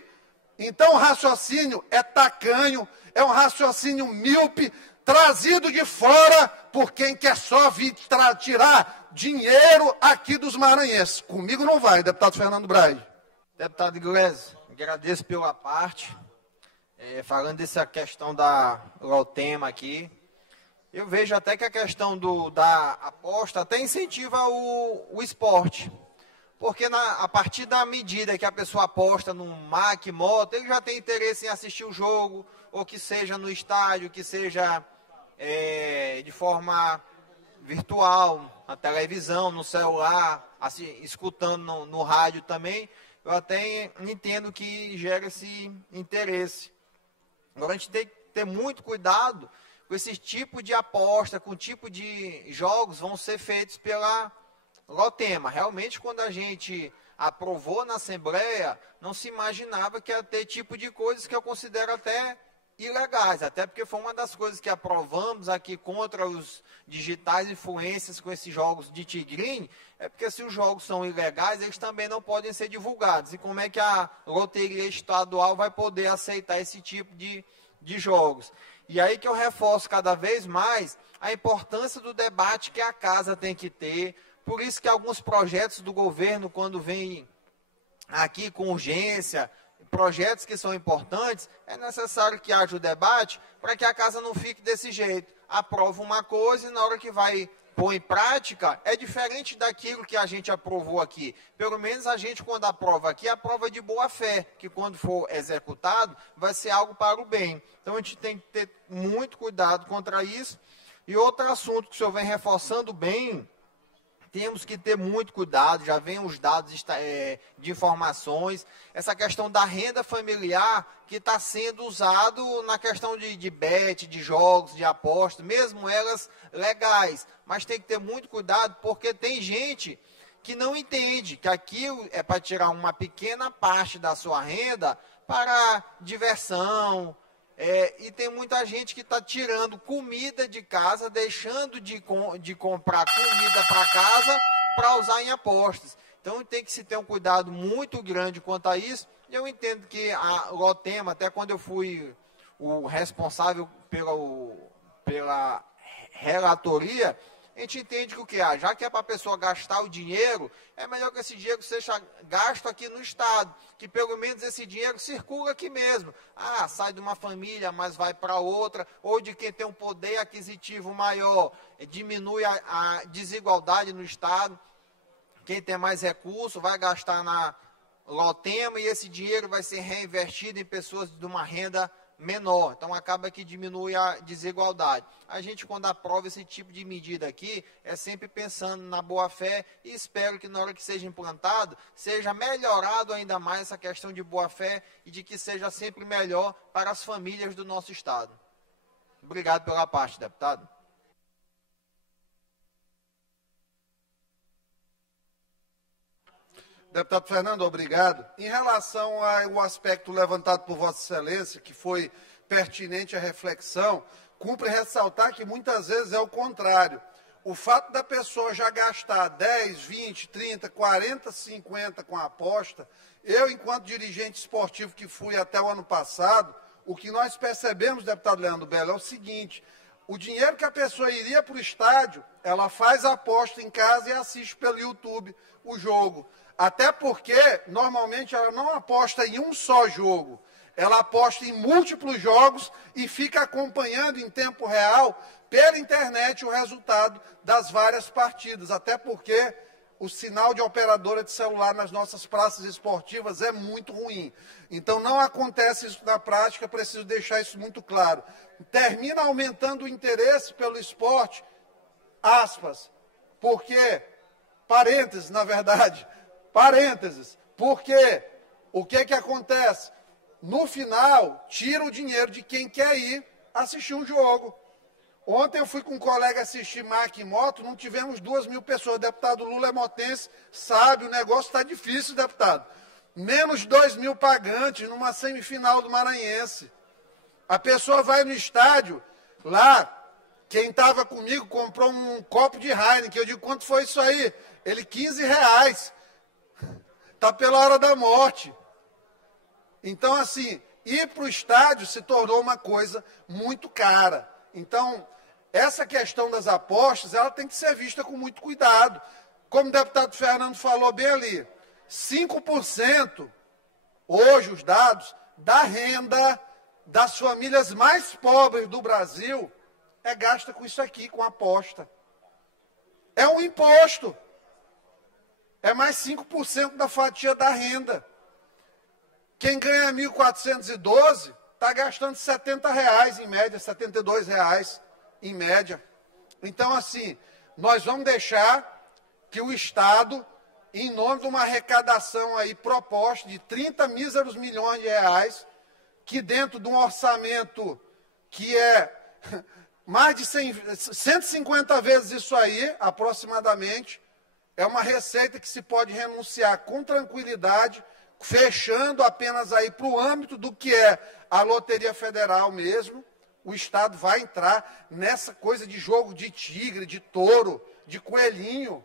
Então o raciocínio é tacanho, é um raciocínio míope, trazido de fora por quem quer só vir tirar dinheiro aqui dos maranhenses. Comigo não vai, deputado Fernando Braz. Deputado Iglesias, agradeço pela parte. Falando dessa questão da Lotema aqui, eu vejo até que a questão da aposta até incentiva o esporte. Porque a partir da medida que a pessoa aposta num MAC, moto, ele já tem interesse em assistir o jogo, ou que seja no estádio, que seja de forma virtual, na televisão, no celular, assim, escutando no rádio também. Eu até entendo que gera esse interesse. Agora a gente tem que ter muito cuidado com esse tipo de aposta, com o tipo de jogos vão ser feitos pela Lotema. Realmente, quando a gente aprovou na Assembleia, não se imaginava que ia ter tipo de coisas que eu considero até ilegais, até porque foi uma das coisas que aprovamos aqui contra os digitais influencers com esses jogos de tigrinho, é porque se os jogos são ilegais, eles também não podem ser divulgados. E como é que a loteria estadual vai poder aceitar esse tipo de jogos? E aí que eu reforço cada vez mais a importância do debate que a casa tem que ter. Por isso que alguns projetos do governo, quando vêm aqui com urgência, projetos que são importantes, é necessário que haja o debate para que a casa não fique desse jeito. Aprova uma coisa e na hora que vai pôr em prática, é diferente daquilo que a gente aprovou aqui. Pelo menos a gente, quando aprova aqui, aprova de boa fé, que quando for executado, vai ser algo para o bem. Então a gente tem que ter muito cuidado contra isso. E outro assunto que o senhor vem reforçando bem, temos que ter muito cuidado, já vem os dados de informações, essa questão da renda familiar que está sendo usado na questão de bet, de jogos, de apostas, mesmo elas legais. Mas tem que ter muito cuidado, porque tem gente que não entende que aquilo é para tirar uma pequena parte da sua renda para diversão. E tem muita gente que está tirando comida de casa, deixando de comprar comida para casa para usar em apostas. Então tem que se ter um cuidado muito grande quanto a isso. E eu entendo que a Lotema, até quando eu fui o responsável pela relatoria, a gente entende que o que há, já que é para a pessoa gastar o dinheiro, é melhor que esse dinheiro seja gasto aqui no Estado, que pelo menos esse dinheiro circula aqui mesmo. Sai de uma família, mas vai para outra, ou de quem tem um poder aquisitivo maior, diminui a desigualdade no Estado. Quem tem mais recurso vai gastar na Lotema e esse dinheiro vai ser reinvestido em pessoas de uma renda menor, então acaba que diminui a desigualdade. A gente, quando aprova esse tipo de medida aqui, é sempre pensando na boa-fé e espero que na hora que seja implantado, seja melhorado ainda mais essa questão de boa-fé e de que seja sempre melhor para as famílias do nosso Estado. Obrigado pela parte, deputado. Deputado Fernando, obrigado. Em relação ao aspecto levantado por Vossa Excelência, que foi pertinente à reflexão, cumpre ressaltar que muitas vezes é o contrário. O fato da pessoa já gastar 10, 20, 30, 40, 50 com a aposta, eu, enquanto dirigente esportivo que fui até o ano passado, o que nós percebemos, deputado Leandro Belo, é o seguinte: o dinheiro que a pessoa iria para o estádio, ela faz a aposta em casa e assiste pelo YouTube o jogo. Até porque, normalmente, ela não aposta em um só jogo. Ela aposta em múltiplos jogos e fica acompanhando em tempo real, pela internet, o resultado das várias partidas. Até porque o sinal de operadora de celular nas nossas praças esportivas é muito ruim. Então, não acontece isso na prática, preciso deixar isso muito claro. Termina aumentando o interesse pelo esporte, aspas, porque, parênteses, na verdade, parênteses, porque o que acontece? No final, tira o dinheiro de quem quer ir assistir um jogo. Ontem eu fui com um colega assistir Marca e Moto, não tivemos 2.000 pessoas. O deputado Lula é motense, sabe, o negócio está difícil, deputado. Menos 2.000 pagantes numa semifinal do Maranhense. A pessoa vai no estádio, lá, quem estava comigo comprou um copo de Heineken. Eu digo, quanto foi isso aí? Ele, R$15. Está pela hora da morte. Então, assim, ir para o estádio se tornou uma coisa muito cara. Então, essa questão das apostas, ela tem que ser vista com muito cuidado. Como o deputado Fernando falou bem ali, 5%, hoje os dados, da renda das famílias mais pobres do Brasil é gasta com isso aqui, com aposta. É um imposto. É mais 5% da fatia da renda. Quem ganha 1.412 está gastando R$70 em média, R$72 em média. Então, assim, nós vamos deixar que o Estado, em nome de uma arrecadação aí proposta de 30 míseros milhões de reais, que dentro de um orçamento que é mais de 150 vezes isso aí, aproximadamente, é uma receita que se pode renunciar com tranquilidade, fechando apenas aí para o âmbito do que é a Loteria Federal mesmo, o Estado vai entrar nessa coisa de jogo de tigre, de touro, de coelhinho.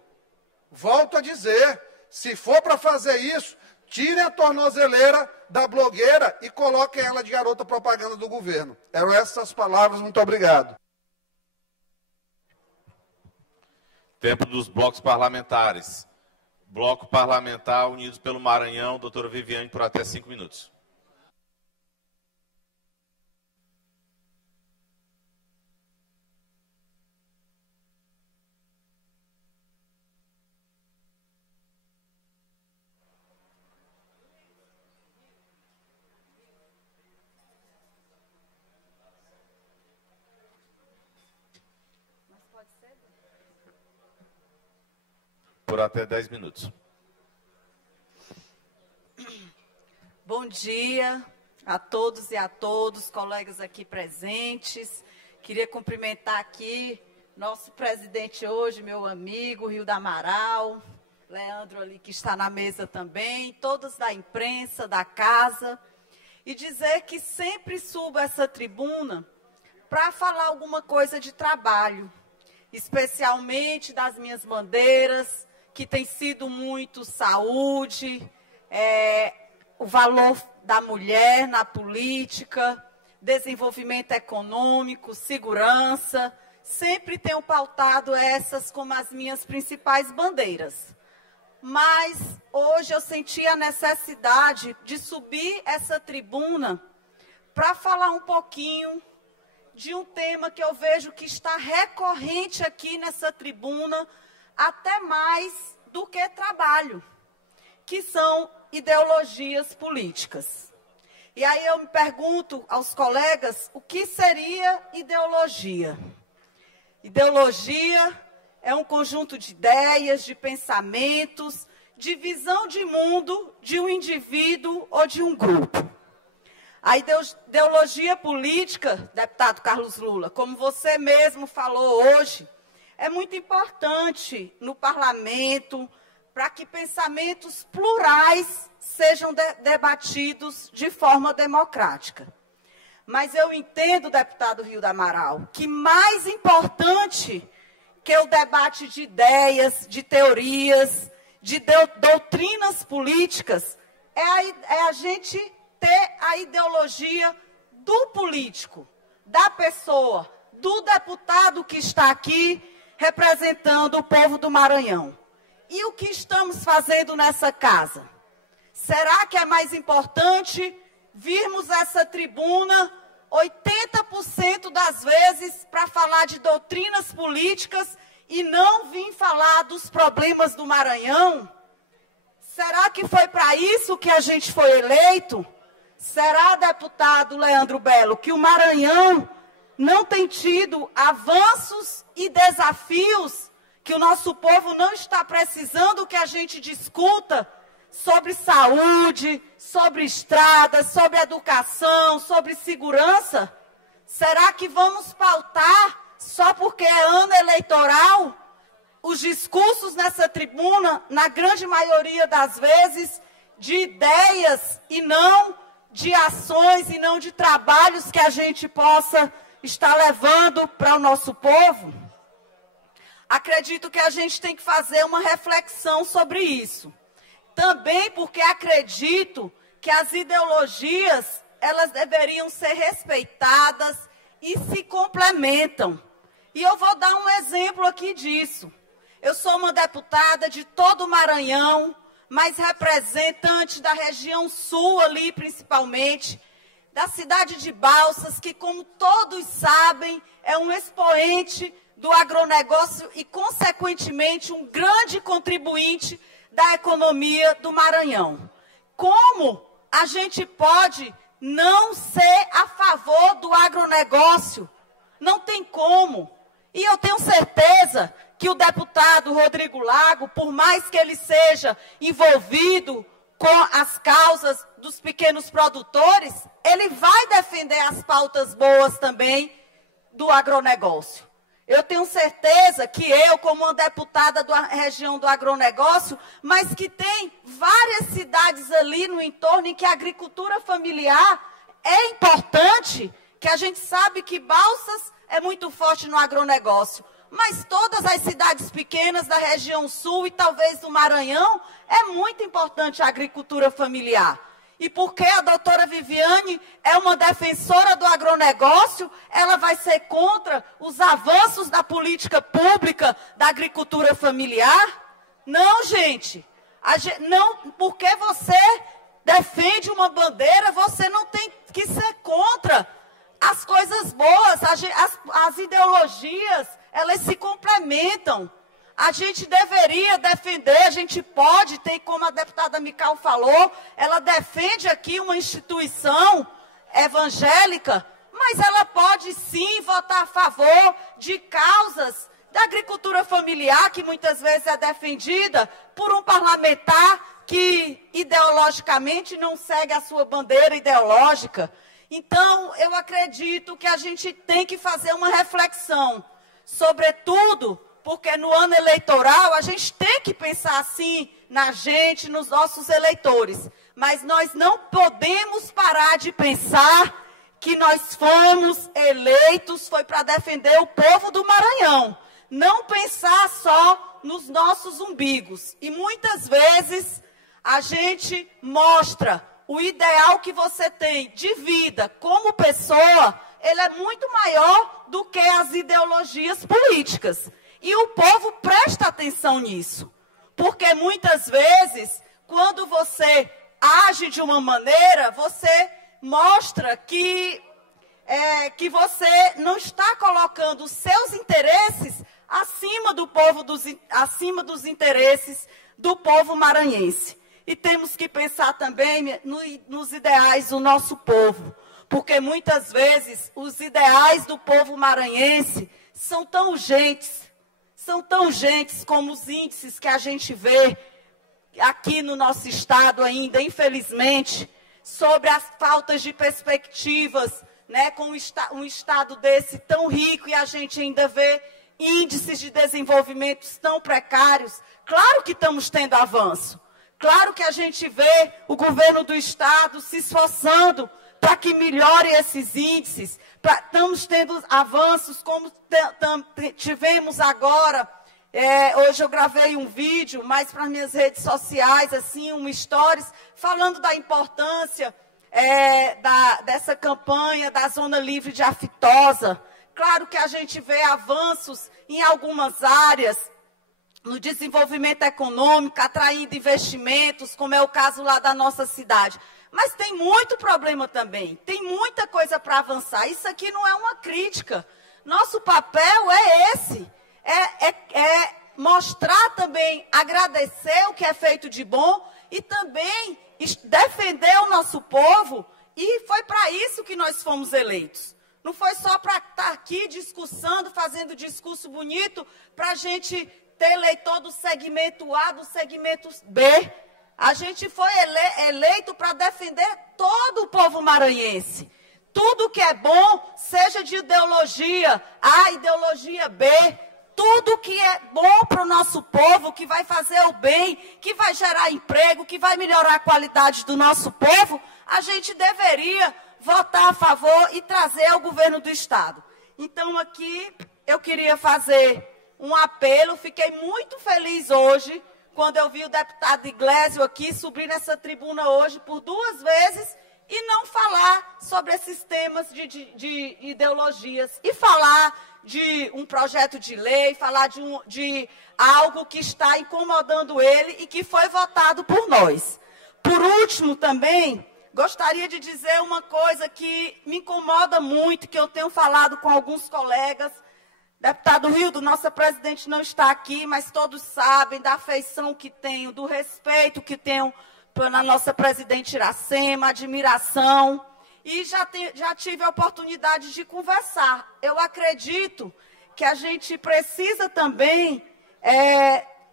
Volto a dizer, se for para fazer isso, tirem a tornozeleira da blogueira e coloquem ela de garota propaganda do governo. Eram essas palavras, muito obrigado. Tempo dos blocos parlamentares. Bloco Parlamentar Unidos pelo Maranhão, doutora Viviane, por até 5 minutos. Por até 10 minutos. Bom dia a todos e a todos, colegas aqui presentes. Queria cumprimentar aqui nosso presidente hoje, meu amigo, Rildo Amaral, Leandro ali que está na mesa também, todos da imprensa, da casa, e dizer que sempre subo essa tribuna para falar alguma coisa de trabalho, especialmente das minhas bandeiras, que tem sido muito saúde, o valor da mulher na política, desenvolvimento econômico, segurança. Sempre tenho pautado essas como as minhas principais bandeiras. Mas hoje eu senti a necessidade de subir essa tribuna para falar um pouquinho de um tema que eu vejo que está recorrente aqui nessa tribuna, até mais do que trabalho, que são ideologias políticas. E aí eu me pergunto aos colegas, o que seria ideologia? Ideologia é um conjunto de ideias, de pensamentos, de visão de mundo de um indivíduo ou de um grupo. A ideologia política, deputado Carlos Lula, como você mesmo falou hoje, é muito importante no parlamento para que pensamentos plurais sejam debatidos de forma democrática. Mas eu entendo, deputado Rildo Amaral, que mais importante que o debate de ideias, de teorias, de doutrinas políticas, é a gente ter a ideologia do político, da pessoa, do deputado que está aqui representando o povo do Maranhão. E o que estamos fazendo nessa casa? Será que é mais importante virmos essa tribuna 80% das vezes para falar de doutrinas políticas e não vir falar dos problemas do Maranhão? Será que foi para isso que a gente foi eleito? Será, deputado Leandro Belo, que o Maranhão não tem tido avanços e desafios, que o nosso povo não está precisando que a gente discuta sobre saúde, sobre estradas, sobre educação, sobre segurança? Será que vamos pautar, só porque é ano eleitoral, os discursos nessa tribuna, na grande maioria das vezes, de ideias e não de ações e não de trabalhos que a gente possa estar levando para o nosso povo? Acredito que a gente tem que fazer uma reflexão sobre isso. Também porque acredito que as ideologias, elas deveriam ser respeitadas e se complementam. E eu vou dar um exemplo aqui disso. Eu sou uma deputada de todo o Maranhão, mas representante da região sul ali, principalmente, da cidade de Balsas, que, como todos sabem, é um expoente do agronegócio e, consequentemente, um grande contribuinte da economia do Maranhão. Como a gente pode não ser a favor do agronegócio? Não tem como. E eu tenho certeza que o deputado Rodrigo Lago, por mais que ele seja envolvido com as causas dos pequenos produtores, ele vai defender as pautas boas também do agronegócio. Eu tenho certeza que eu, como uma deputada da região do agronegócio, mas que tem várias cidades ali no entorno em que a agricultura familiar é importante, que a gente sabe que Balsas é muito forte no agronegócio, mas todas as cidades pequenas da região sul e talvez do Maranhão, é muito importante a agricultura familiar. E porque a doutora Viviane é uma defensora do agronegócio, ela vai ser contra os avanços da política pública da agricultura familiar? Não, gente. Não, porque você defende uma bandeira, você não tem que ser contra as coisas boas. As ideologias, elas se complementam. A gente deveria defender, a gente pode, tem como a deputada Mical falou, ela defende aqui uma instituição evangélica, mas ela pode sim votar a favor de causas da agricultura familiar, que muitas vezes é defendida por um parlamentar que ideologicamente não segue a sua bandeira ideológica. Então, eu acredito que a gente tem que fazer uma reflexão, sobretudo porque no ano eleitoral a gente tem que pensar assim na gente, nos nossos eleitores. Mas nós não podemos parar de pensar que nós fomos eleitos, foi para defender o povo do Maranhão. Não pensar só nos nossos umbigos. E muitas vezes a gente mostra o ideal que você tem de vida como pessoa, ele é muito maior do que as ideologias políticas. E o povo presta atenção nisso, porque muitas vezes, quando você age de uma maneira, você mostra que você não está colocando os seus interesses acima do povo, acima dos interesses do povo maranhense. E temos que pensar também nos ideais do nosso povo, porque muitas vezes os ideais do povo maranhense são tão urgentes como os índices que a gente vê aqui no nosso estado ainda, infelizmente, sobre as faltas de perspectivas, né, com um estado desse tão rico e a gente ainda vê índices de desenvolvimento tão precários. Claro que estamos tendo avanço, claro que a gente vê o governo do estado se esforçando para que melhore esses índices. Estamos tendo avanços, como tivemos agora. Hoje eu gravei um vídeo, mais para as minhas redes sociais, assim, um stories, falando da importância dessa campanha da Zona Livre de Aftosa. Claro que a gente vê avanços em algumas áreas, no desenvolvimento econômico, atraindo investimentos, como é o caso lá da nossa cidade. Mas tem muito problema também, tem muita coisa para avançar. Isso aqui não é uma crítica. Nosso papel é esse, é mostrar também, agradecer o que é feito de bom e também defender o nosso povo. E foi para isso que nós fomos eleitos. Não foi só para estar aqui discursando, fazendo discurso bonito, para a gente ter eleitor do segmento A, do segmento B. A gente foi eleito para defender todo o povo maranhense. Tudo que é bom, seja de ideologia A, ideologia B, tudo que é bom para o nosso povo, que vai fazer o bem, que vai gerar emprego, que vai melhorar a qualidade do nosso povo, a gente deveria votar a favor e trazer ao governo do estado. Então, aqui, eu queria fazer um apelo. Fiquei muito feliz hoje, quando eu vi o deputado Iglesio aqui subir nessa tribuna hoje por 2 vezes e não falar sobre esses temas de ideologias, e falar de um projeto de lei, falar de algo que está incomodando ele e que foi votado por nós. Por último, também, gostaria de dizer uma coisa que me incomoda muito, que eu tenho falado com alguns colegas. Deputado Rildo, nossa presidente não está aqui, mas todos sabem da afeição que tenho, do respeito que tenho pela nossa presidente Iracema, admiração. E já tive a oportunidade de conversar. Eu acredito que a gente precisa também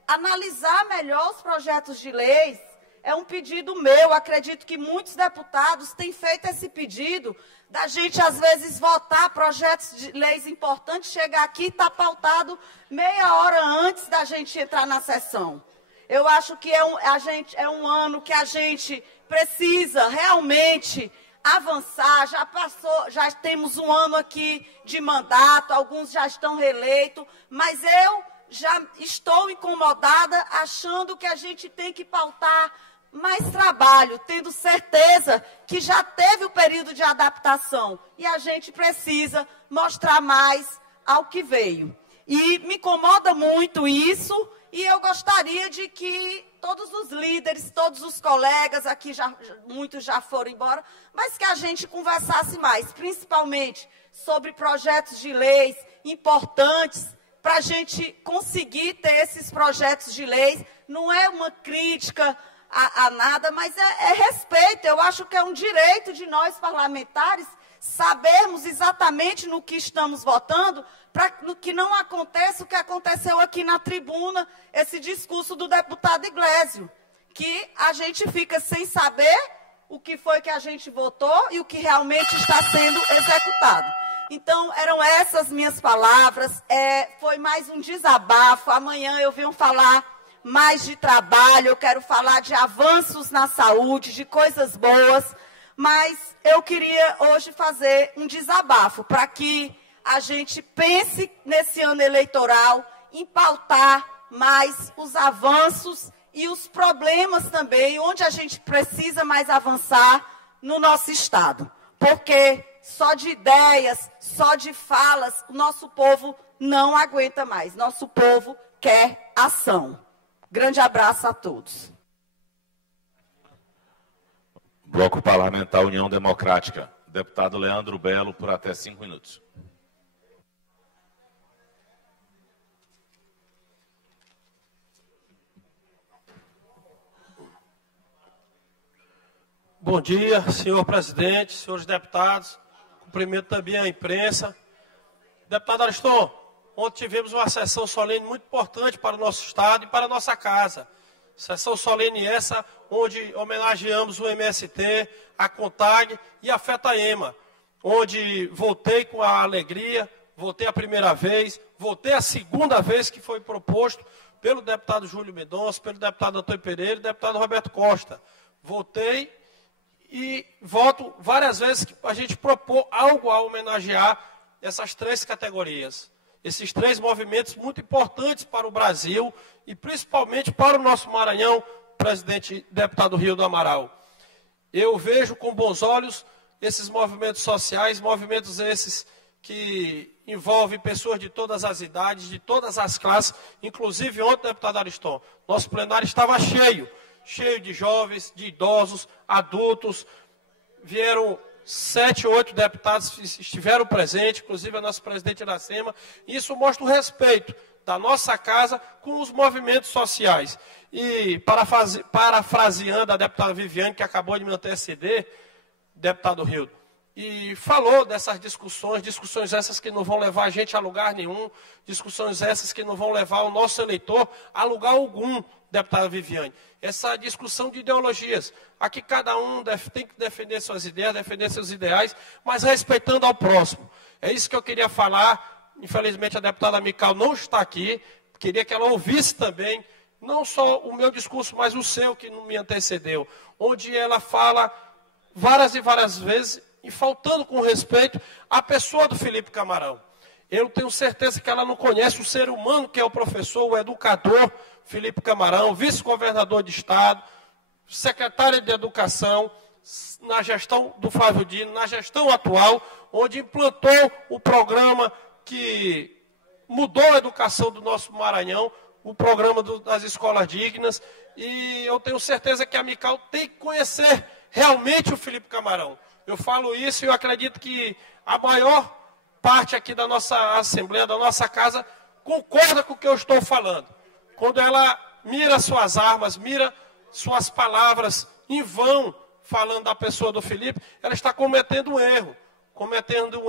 analisar melhor os projetos de leis, é um pedido meu, acredito que muitos deputados têm feito esse pedido, da gente, às vezes, votar projetos de leis importantes, chegar aqui e estar pautado meia hora antes da gente entrar na sessão. Eu acho que é um ano que a gente precisa realmente avançar, já temos um ano aqui de mandato, alguns já estão reeleitos, mas eu já estou incomodada achando que a gente tem que pautar mais trabalho, tendo certeza que já teve o período de adaptação e a gente precisa mostrar mais ao que veio. E me incomoda muito isso e eu gostaria de que todos os líderes, todos os colegas aqui, muitos já foram embora, mas que a gente conversasse mais, principalmente sobre projetos de leis importantes, para a gente conseguir ter esses projetos de leis. Não é uma crítica a nada, mas é respeito. Eu acho que é um direito de nós parlamentares sabermos exatamente no que estamos votando, para que não aconteça o que aconteceu aqui na tribuna, esse discurso do deputado Iglesio, que a gente fica sem saber o que foi que a gente votou e o que realmente está sendo executado. Então, eram essas minhas palavras, foi mais um desabafo. Amanhã eu venho falar mais de trabalho, eu quero falar de avanços na saúde, de coisas boas, mas eu queria hoje fazer um desabafo para que a gente pense nesse ano eleitoral em pautar mais os avanços e os problemas também, onde a gente precisa mais avançar no nosso Estado. Porque só de ideias, só de falas, o nosso povo não aguenta mais. Nosso povo quer ação. Grande abraço a todos. Bloco Parlamentar União Democrática. Deputado Leandro Belo, por até 5 minutos. Bom dia, senhor presidente, senhores deputados. Cumprimento também a imprensa. Deputado Ariston, ontem tivemos uma sessão solene muito importante para o nosso Estado e para a nossa casa. Sessão solene essa, onde homenageamos o MST, a CONTAG e a FETAEMA, onde votei com a alegria, votei a primeira vez, votei a segunda vez que foi proposto pelo deputado Júlio Mendonça, pelo deputado Antônio Pereira e deputado Roberto Costa. Votei e voto várias vezes que a gente propôs algo a homenagear essas 3 categorias. Esses 3 movimentos muito importantes para o Brasil e principalmente para o nosso Maranhão, presidente deputado Rio do Amaral. Eu vejo com bons olhos esses movimentos sociais, movimentos esses que envolvem pessoas de todas as idades, de todas as classes, inclusive ontem, deputado Ariston, nosso plenário estava cheio de jovens, de idosos, adultos, vieram 7 ou 8 deputados estiveram presentes, inclusive a nossa presidente Iracema. Isso mostra o respeito da nossa casa com os movimentos sociais. E, parafraseando a deputada Viviane, que acabou de me anteceder, deputado Rildo, e falou dessas discussões essas que não vão levar a gente a lugar nenhum, discussões essas que não vão levar o nosso eleitor a lugar algum, deputada Viviane. Essa discussão de ideologias. Aqui cada um tem que defender suas ideias, defender seus ideais, mas respeitando ao próximo. É isso que eu queria falar. Infelizmente a deputada Mical não está aqui. Queria que ela ouvisse também, não só o meu discurso, mas o seu que não me antecedeu. Onde ela fala várias e várias vezes, e faltando com respeito à pessoa do Felipe Camarão. Eu tenho certeza que ela não conhece o ser humano que é o professor, o educador Felipe Camarão, vice-governador de Estado, secretário de Educação, na gestão do Flávio Dino, na gestão atual, onde implantou o programa que mudou a educação do nosso Maranhão, o programa das escolas dignas, e eu tenho certeza que a Mical tem que conhecer realmente o Felipe Camarão. Eu falo isso e eu acredito que a maior parte aqui da nossa Assembleia, da nossa casa, concorda com o que eu estou falando. Quando ela mira suas armas, mira suas palavras em vão, falando da pessoa do Felipe, ela está cometendo um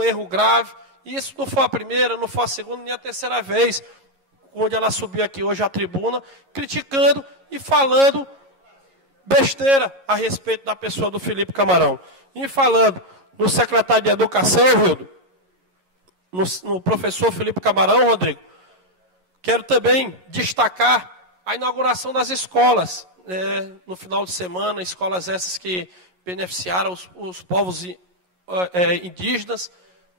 erro grave. E isso não foi a primeira, não foi a segunda, nem a terceira vez, onde ela subiu aqui hoje à tribuna, criticando e falando besteira a respeito da pessoa do Felipe Camarão. E falando no secretário de Educação, Rildo, no professor Felipe Camarão, Rodrigo, quero também destacar a inauguração das escolas, no final de semana, escolas essas que beneficiaram os povos indígenas,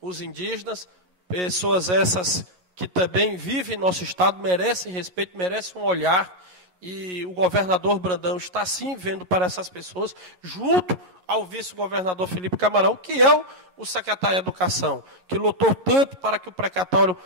os indígenas, pessoas essas que também vivem em nosso estado, merecem respeito, merecem um olhar, e o governador Brandão está sim vendo para essas pessoas, junto ao vice-governador Felipe Camarão, que é o secretário de Educação, que lutou tanto para que o precatório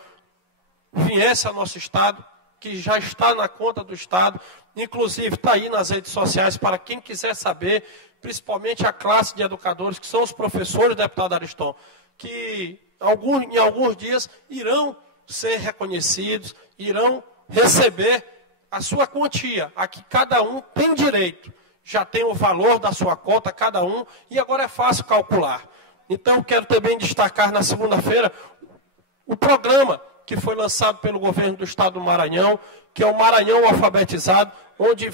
viesse ao nosso estado, que já está na conta do estado, inclusive está aí nas redes sociais para quem quiser saber, principalmente a classe de educadores, que são os professores, deputado Ariston, que em alguns dias irão ser reconhecidos, irão receber a sua quantia, a que cada um tem direito. Já tem o valor da sua cota, cada um, e agora é fácil calcular. Então, quero também destacar na segunda-feira o programa que foi lançado pelo governo do estado do Maranhão, que é o Maranhão Alfabetizado, onde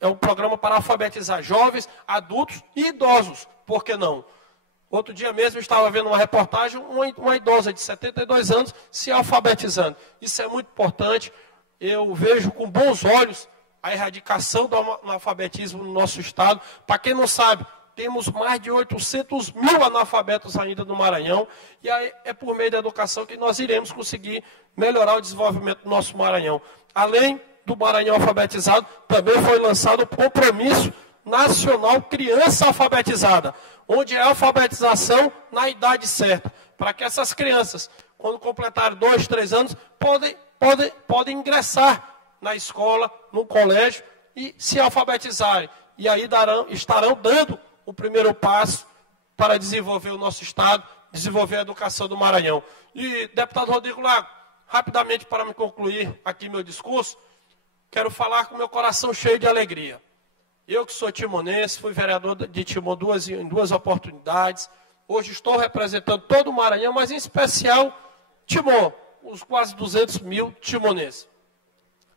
é um programa para alfabetizar jovens, adultos e idosos, por que não? Outro dia mesmo eu estava vendo uma reportagem, uma idosa de 72 anos se alfabetizando. Isso é muito importante. Eu vejo com bons olhos a erradicação do analfabetismo no nosso estado. Para quem não sabe, temos mais de 800 mil analfabetos ainda no Maranhão. E aí é por meio da educação que nós iremos conseguir melhorar o desenvolvimento do nosso Maranhão. Além do Maranhão alfabetizado, também foi lançado o Compromisso Nacional Criança Alfabetizada, onde é a alfabetização na idade certa, para que essas crianças, quando completarem 2, 3 anos, podem ingressar na escola, no colégio e se alfabetizarem. E aí estarão dando o primeiro passo para desenvolver o nosso estado, desenvolver a educação do Maranhão. E, deputado Rodrigo Lago, rapidamente para me concluir aqui meu discurso, quero falar com meu coração cheio de alegria. Eu que sou timonense, fui vereador de Timon em duas oportunidades. Hoje estou representando todo o Maranhão, mas em especial Timon, os quase 200 mil timonenses.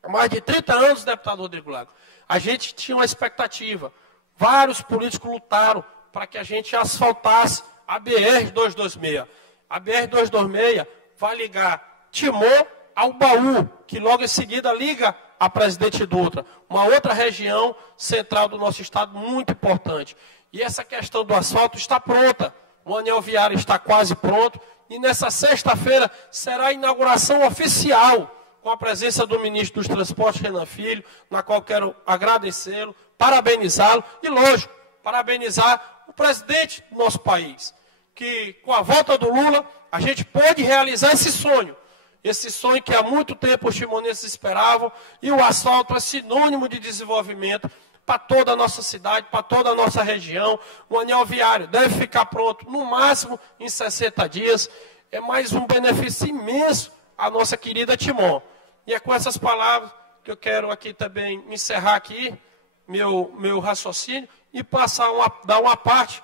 Há mais de 30 anos, deputado Rodrigo Lago, a gente tinha uma expectativa. Vários políticos lutaram para que a gente asfaltasse a BR-226. A BR-226 vai ligar Timon ao Baú, que logo em seguida liga a Presidente Dutra, uma outra região central do nosso estado muito importante. E essa questão do asfalto está pronta, o anel viário está quase pronto, e nessa sexta-feira será a inauguração oficial, com a presença do ministro dos Transportes, Renan Filho, na qual quero agradecê-lo, parabenizá-lo, e lógico, parabenizar o presidente do nosso país, que com a volta do Lula, a gente pôde realizar esse sonho que há muito tempo os timonenses esperavam, e o asfalto é sinônimo de desenvolvimento para toda a nossa cidade, para toda a nossa região. O anel viário deve ficar pronto no máximo em 60 dias. É mais um benefício imenso à nossa querida Timon. E é com essas palavras que eu quero aqui também encerrar aqui meu raciocínio e dar uma parte,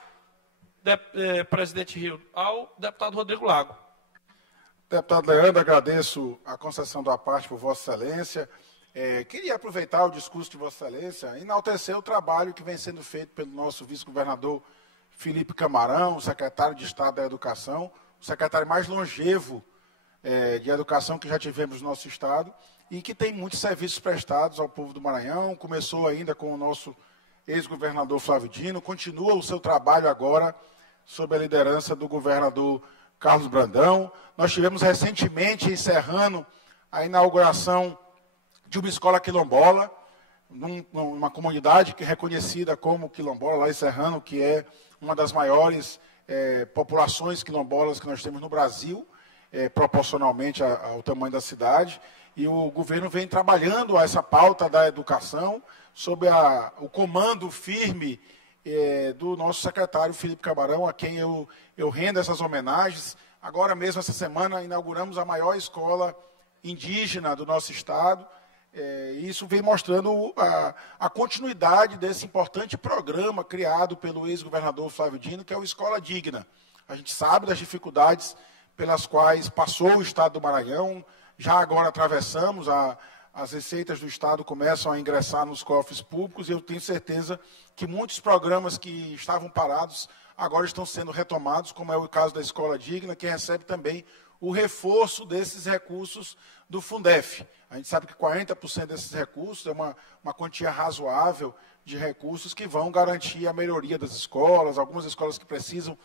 presidente Rio, ao deputado Rodrigo Lago. Deputado Leandro, agradeço a concessão da parte por Vossa Excelência. Queria aproveitar o discurso de Vossa Excelência e enaltecer o trabalho que vem sendo feito pelo nosso vice-governador Felipe Camarão, secretário de Estado da Educação, o secretário mais longevo de Educação que já tivemos no nosso Estado e que tem muitos serviços prestados ao povo do Maranhão. Começou ainda com o nosso ex-governador Flávio Dino, continua o seu trabalho agora sob a liderança do governador Carlos Brandão. Nós tivemos recentemente encerrando a inauguração de uma escola quilombola, numa comunidade que é reconhecida como quilombola, lá em Serrano, que é uma das maiores populações quilombolas que nós temos no Brasil, proporcionalmente ao tamanho da cidade. E o governo vem trabalhando essa pauta da educação sob o comando firme do nosso secretário Felipe Camarão, a quem eu rendo essas homenagens. Agora mesmo, essa semana, inauguramos a maior escola indígena do nosso estado. Isso vem mostrando a continuidade desse importante programa criado pelo ex-governador Flávio Dino, que é o Escola Digna. A gente sabe das dificuldades pelas quais passou o estado do Maranhão, já agora atravessamos as receitas do Estado começam a ingressar nos cofres públicos e eu tenho certeza que muitos programas que estavam parados agora estão sendo retomados, como é o caso da Escola Digna, que recebe também o reforço desses recursos do Fundef. A gente sabe que 40% desses recursos é uma quantia razoável de recursos que vão garantir a melhoria das escolas, algumas escolas que precisam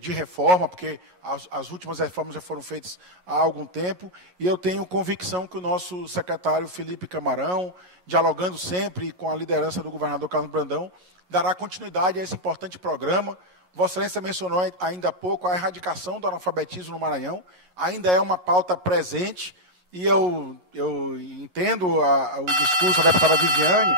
de reforma, porque as últimas reformas já foram feitas há algum tempo, e eu tenho convicção que o nosso secretário Felipe Camarão, dialogando sempre com a liderança do governador Carlos Brandão, dará continuidade a esse importante programa. Vossa Excelência mencionou ainda há pouco a erradicação do analfabetismo no Maranhão, ainda é uma pauta presente, e eu entendo o discurso da deputada Viviane,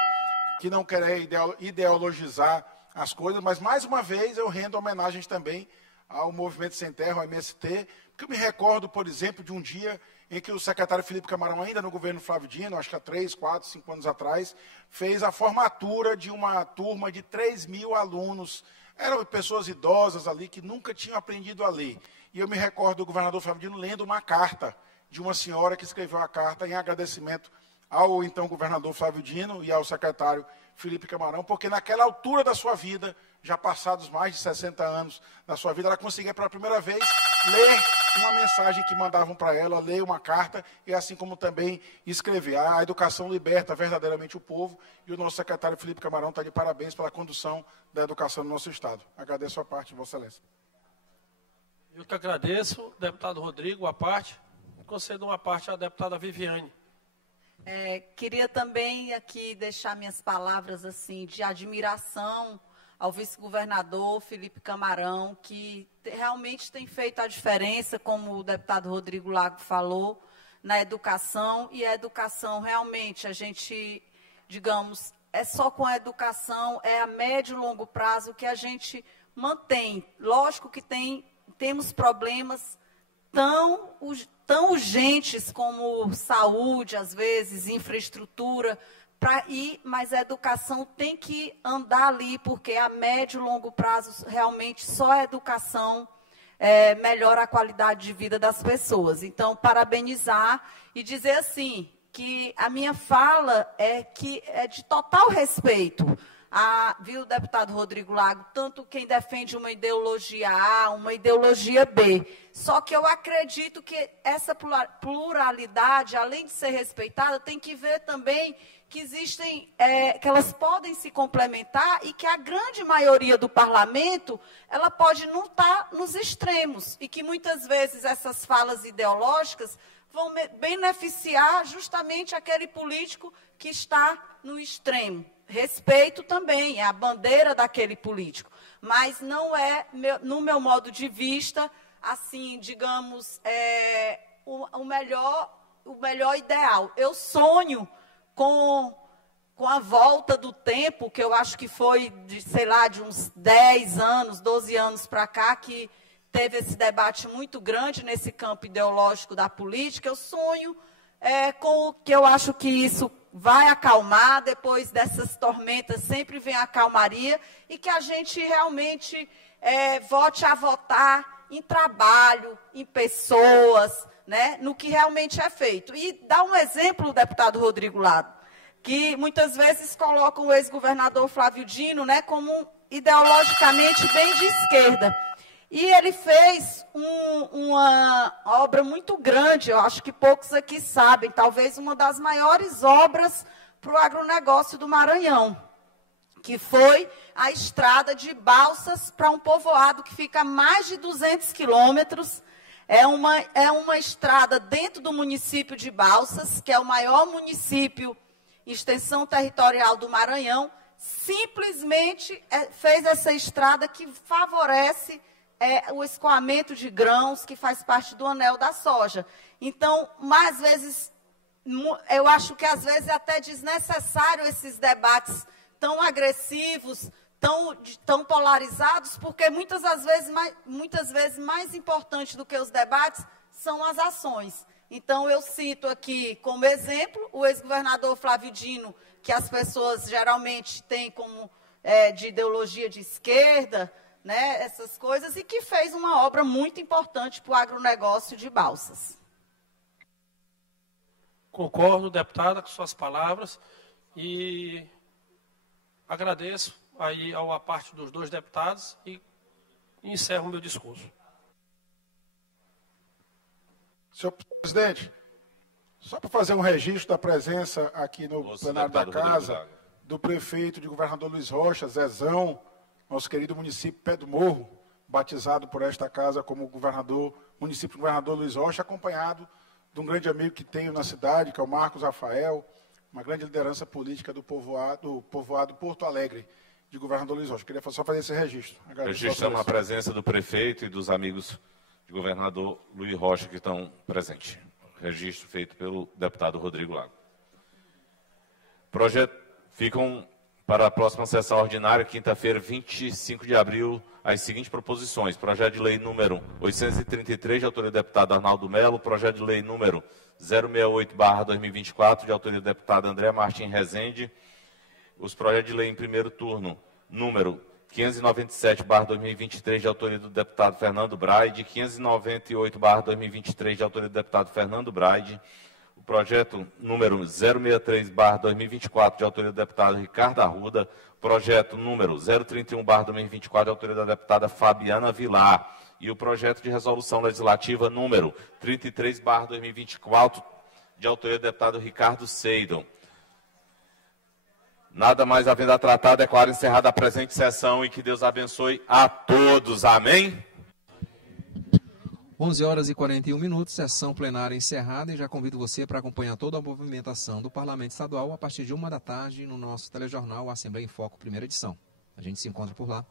que não quer ideologizar as coisas, mas mais uma vez eu rendo homenagens também ao Movimento Sem Terra, ao MST, porque eu me recordo, por exemplo, de um dia em que o secretário Felipe Camarão, ainda no governo Flávio Dino, acho que há 3, 4, 5 anos atrás, fez a formatura de uma turma de 3.000 alunos. Eram pessoas idosas ali que nunca tinham aprendido a ler. E eu me recordo do governador Flávio Dino lendo uma carta de uma senhora que escreveu a carta em agradecimento ao então governador Flávio Dino e ao secretário Felipe Camarão, porque naquela altura da sua vida, já passados mais de 60 anos da sua vida, ela conseguia pela primeira vez ler uma mensagem que mandavam para ela, ler uma carta e assim como também escrever. A educação liberta verdadeiramente o povo e o nosso secretário Felipe Camarão está de parabéns pela condução da educação no nosso Estado. Agradeço a parte, Vossa Excelência. Eu que agradeço, deputado Rodrigo, a parte. Concedo uma parte à deputada Viviane. Queria também aqui deixar minhas palavras assim de admiração ao vice-governador Felipe Camarão, que realmente tem feito a diferença, como o deputado Rodrigo Lago falou, na educação. E a educação, realmente, a gente, digamos, é só com a educação, é a médio e longo prazo que a gente mantém. Lógico que temos problemas tão urgentes como saúde, às vezes, infraestrutura, mas a educação tem que andar ali, porque a médio e longo prazo, realmente, só a educação melhora a qualidade de vida das pessoas. Então, parabenizar e dizer assim, que a minha fala é de total respeito. Viu, deputado Rodrigo Lago, tanto quem defende uma ideologia A, uma ideologia B. Só que eu acredito que essa pluralidade, além de ser respeitada, tem que ver também que existem, que elas podem se complementar e que a grande maioria do parlamento, ela pode não estar nos extremos e que muitas vezes essas falas ideológicas vão beneficiar justamente aquele político que está no extremo. Respeito também, é a bandeira daquele político, mas não é, no meu modo de vista, assim, digamos, o melhor ideal. Eu sonho com a volta do tempo, que eu acho que foi, de uns 10 anos, 12 anos para cá, que teve esse debate muito grande nesse campo ideológico da política. Eu sonho com o que eu acho que isso vai acalmar, depois dessas tormentas sempre vem a calmaria, e que a gente realmente volte a votar em trabalho, em pessoas, né, no que realmente é feito. E dá um exemplo, o deputado Rodrigo Lago, que muitas vezes coloca o ex-governador Flávio Dino, né, como ideologicamente bem de esquerda. E ele fez uma obra muito grande, eu acho que poucos aqui sabem, talvez uma das maiores obras para o agronegócio do Maranhão, que foi a estrada de Balsas para um povoado que fica a mais de 200 quilômetros. É uma estrada dentro do município de Balsas, que é o maior município em extensão territorial do Maranhão. Simplesmente fez essa estrada que favorece o escoamento de grãos, que faz parte do anel da soja. Então, mais vezes, eu acho que às vezes é até desnecessário esses debates tão agressivos, tão polarizados, porque muitas vezes mais importante do que os debates são as ações. Então, eu cito aqui como exemplo o ex-governador Flávio Dino, que as pessoas geralmente têm como de ideologia de esquerda, né, essas coisas, e que fez uma obra muito importante para o agronegócio de Balsas. Concordo, deputada, com suas palavras e agradeço aí a parte dos dois deputados e encerro o meu discurso. Senhor presidente, só para fazer um registro da presença aqui no plenário da Casa do prefeito de Governador Luiz Rocha, Zezão, nosso querido município Pé do Morro, batizado por esta casa como município de Governador Luiz Rocha, acompanhado de um grande amigo que tenho na cidade, que é o Marcos Rafael, uma grande liderança política do povoado Porto Alegre, de Governador Luiz Rocha. Queria só fazer esse registro. Registramos a presença do prefeito e dos amigos de Governador Luiz Rocha que estão presentes. Registro feito pelo deputado Rodrigo Lago. Ficam para a próxima sessão ordinária, quinta-feira, 25 de abril, as seguintes proposições. Projeto de lei número 833, de autoria do deputado Arnaldo Melo. Projeto de lei número 068/2024, de autoria do deputado André Martins Rezende. Os projetos de lei em primeiro turno, número 597/2023, de autoria do deputado Fernando Braide. 598/2023, de autoria do deputado Fernando Braide. O projeto número 063/2024, de autoria do deputado Ricardo Arruda. Projeto número 031/2024, de autoria da deputada Fabiana Vilar. E o projeto de resolução legislativa número 33/2024, de autoria do deputado Ricardo Seidon. Nada mais havendo a tratar, declaro encerrada a presente sessão e que Deus abençoe a todos. Amém? 11h41, sessão plenária encerrada, e já convido você para acompanhar toda a movimentação do Parlamento Estadual a partir de 1h da tarde no nosso telejornal Assembleia em Foco, primeira edição. A gente se encontra por lá.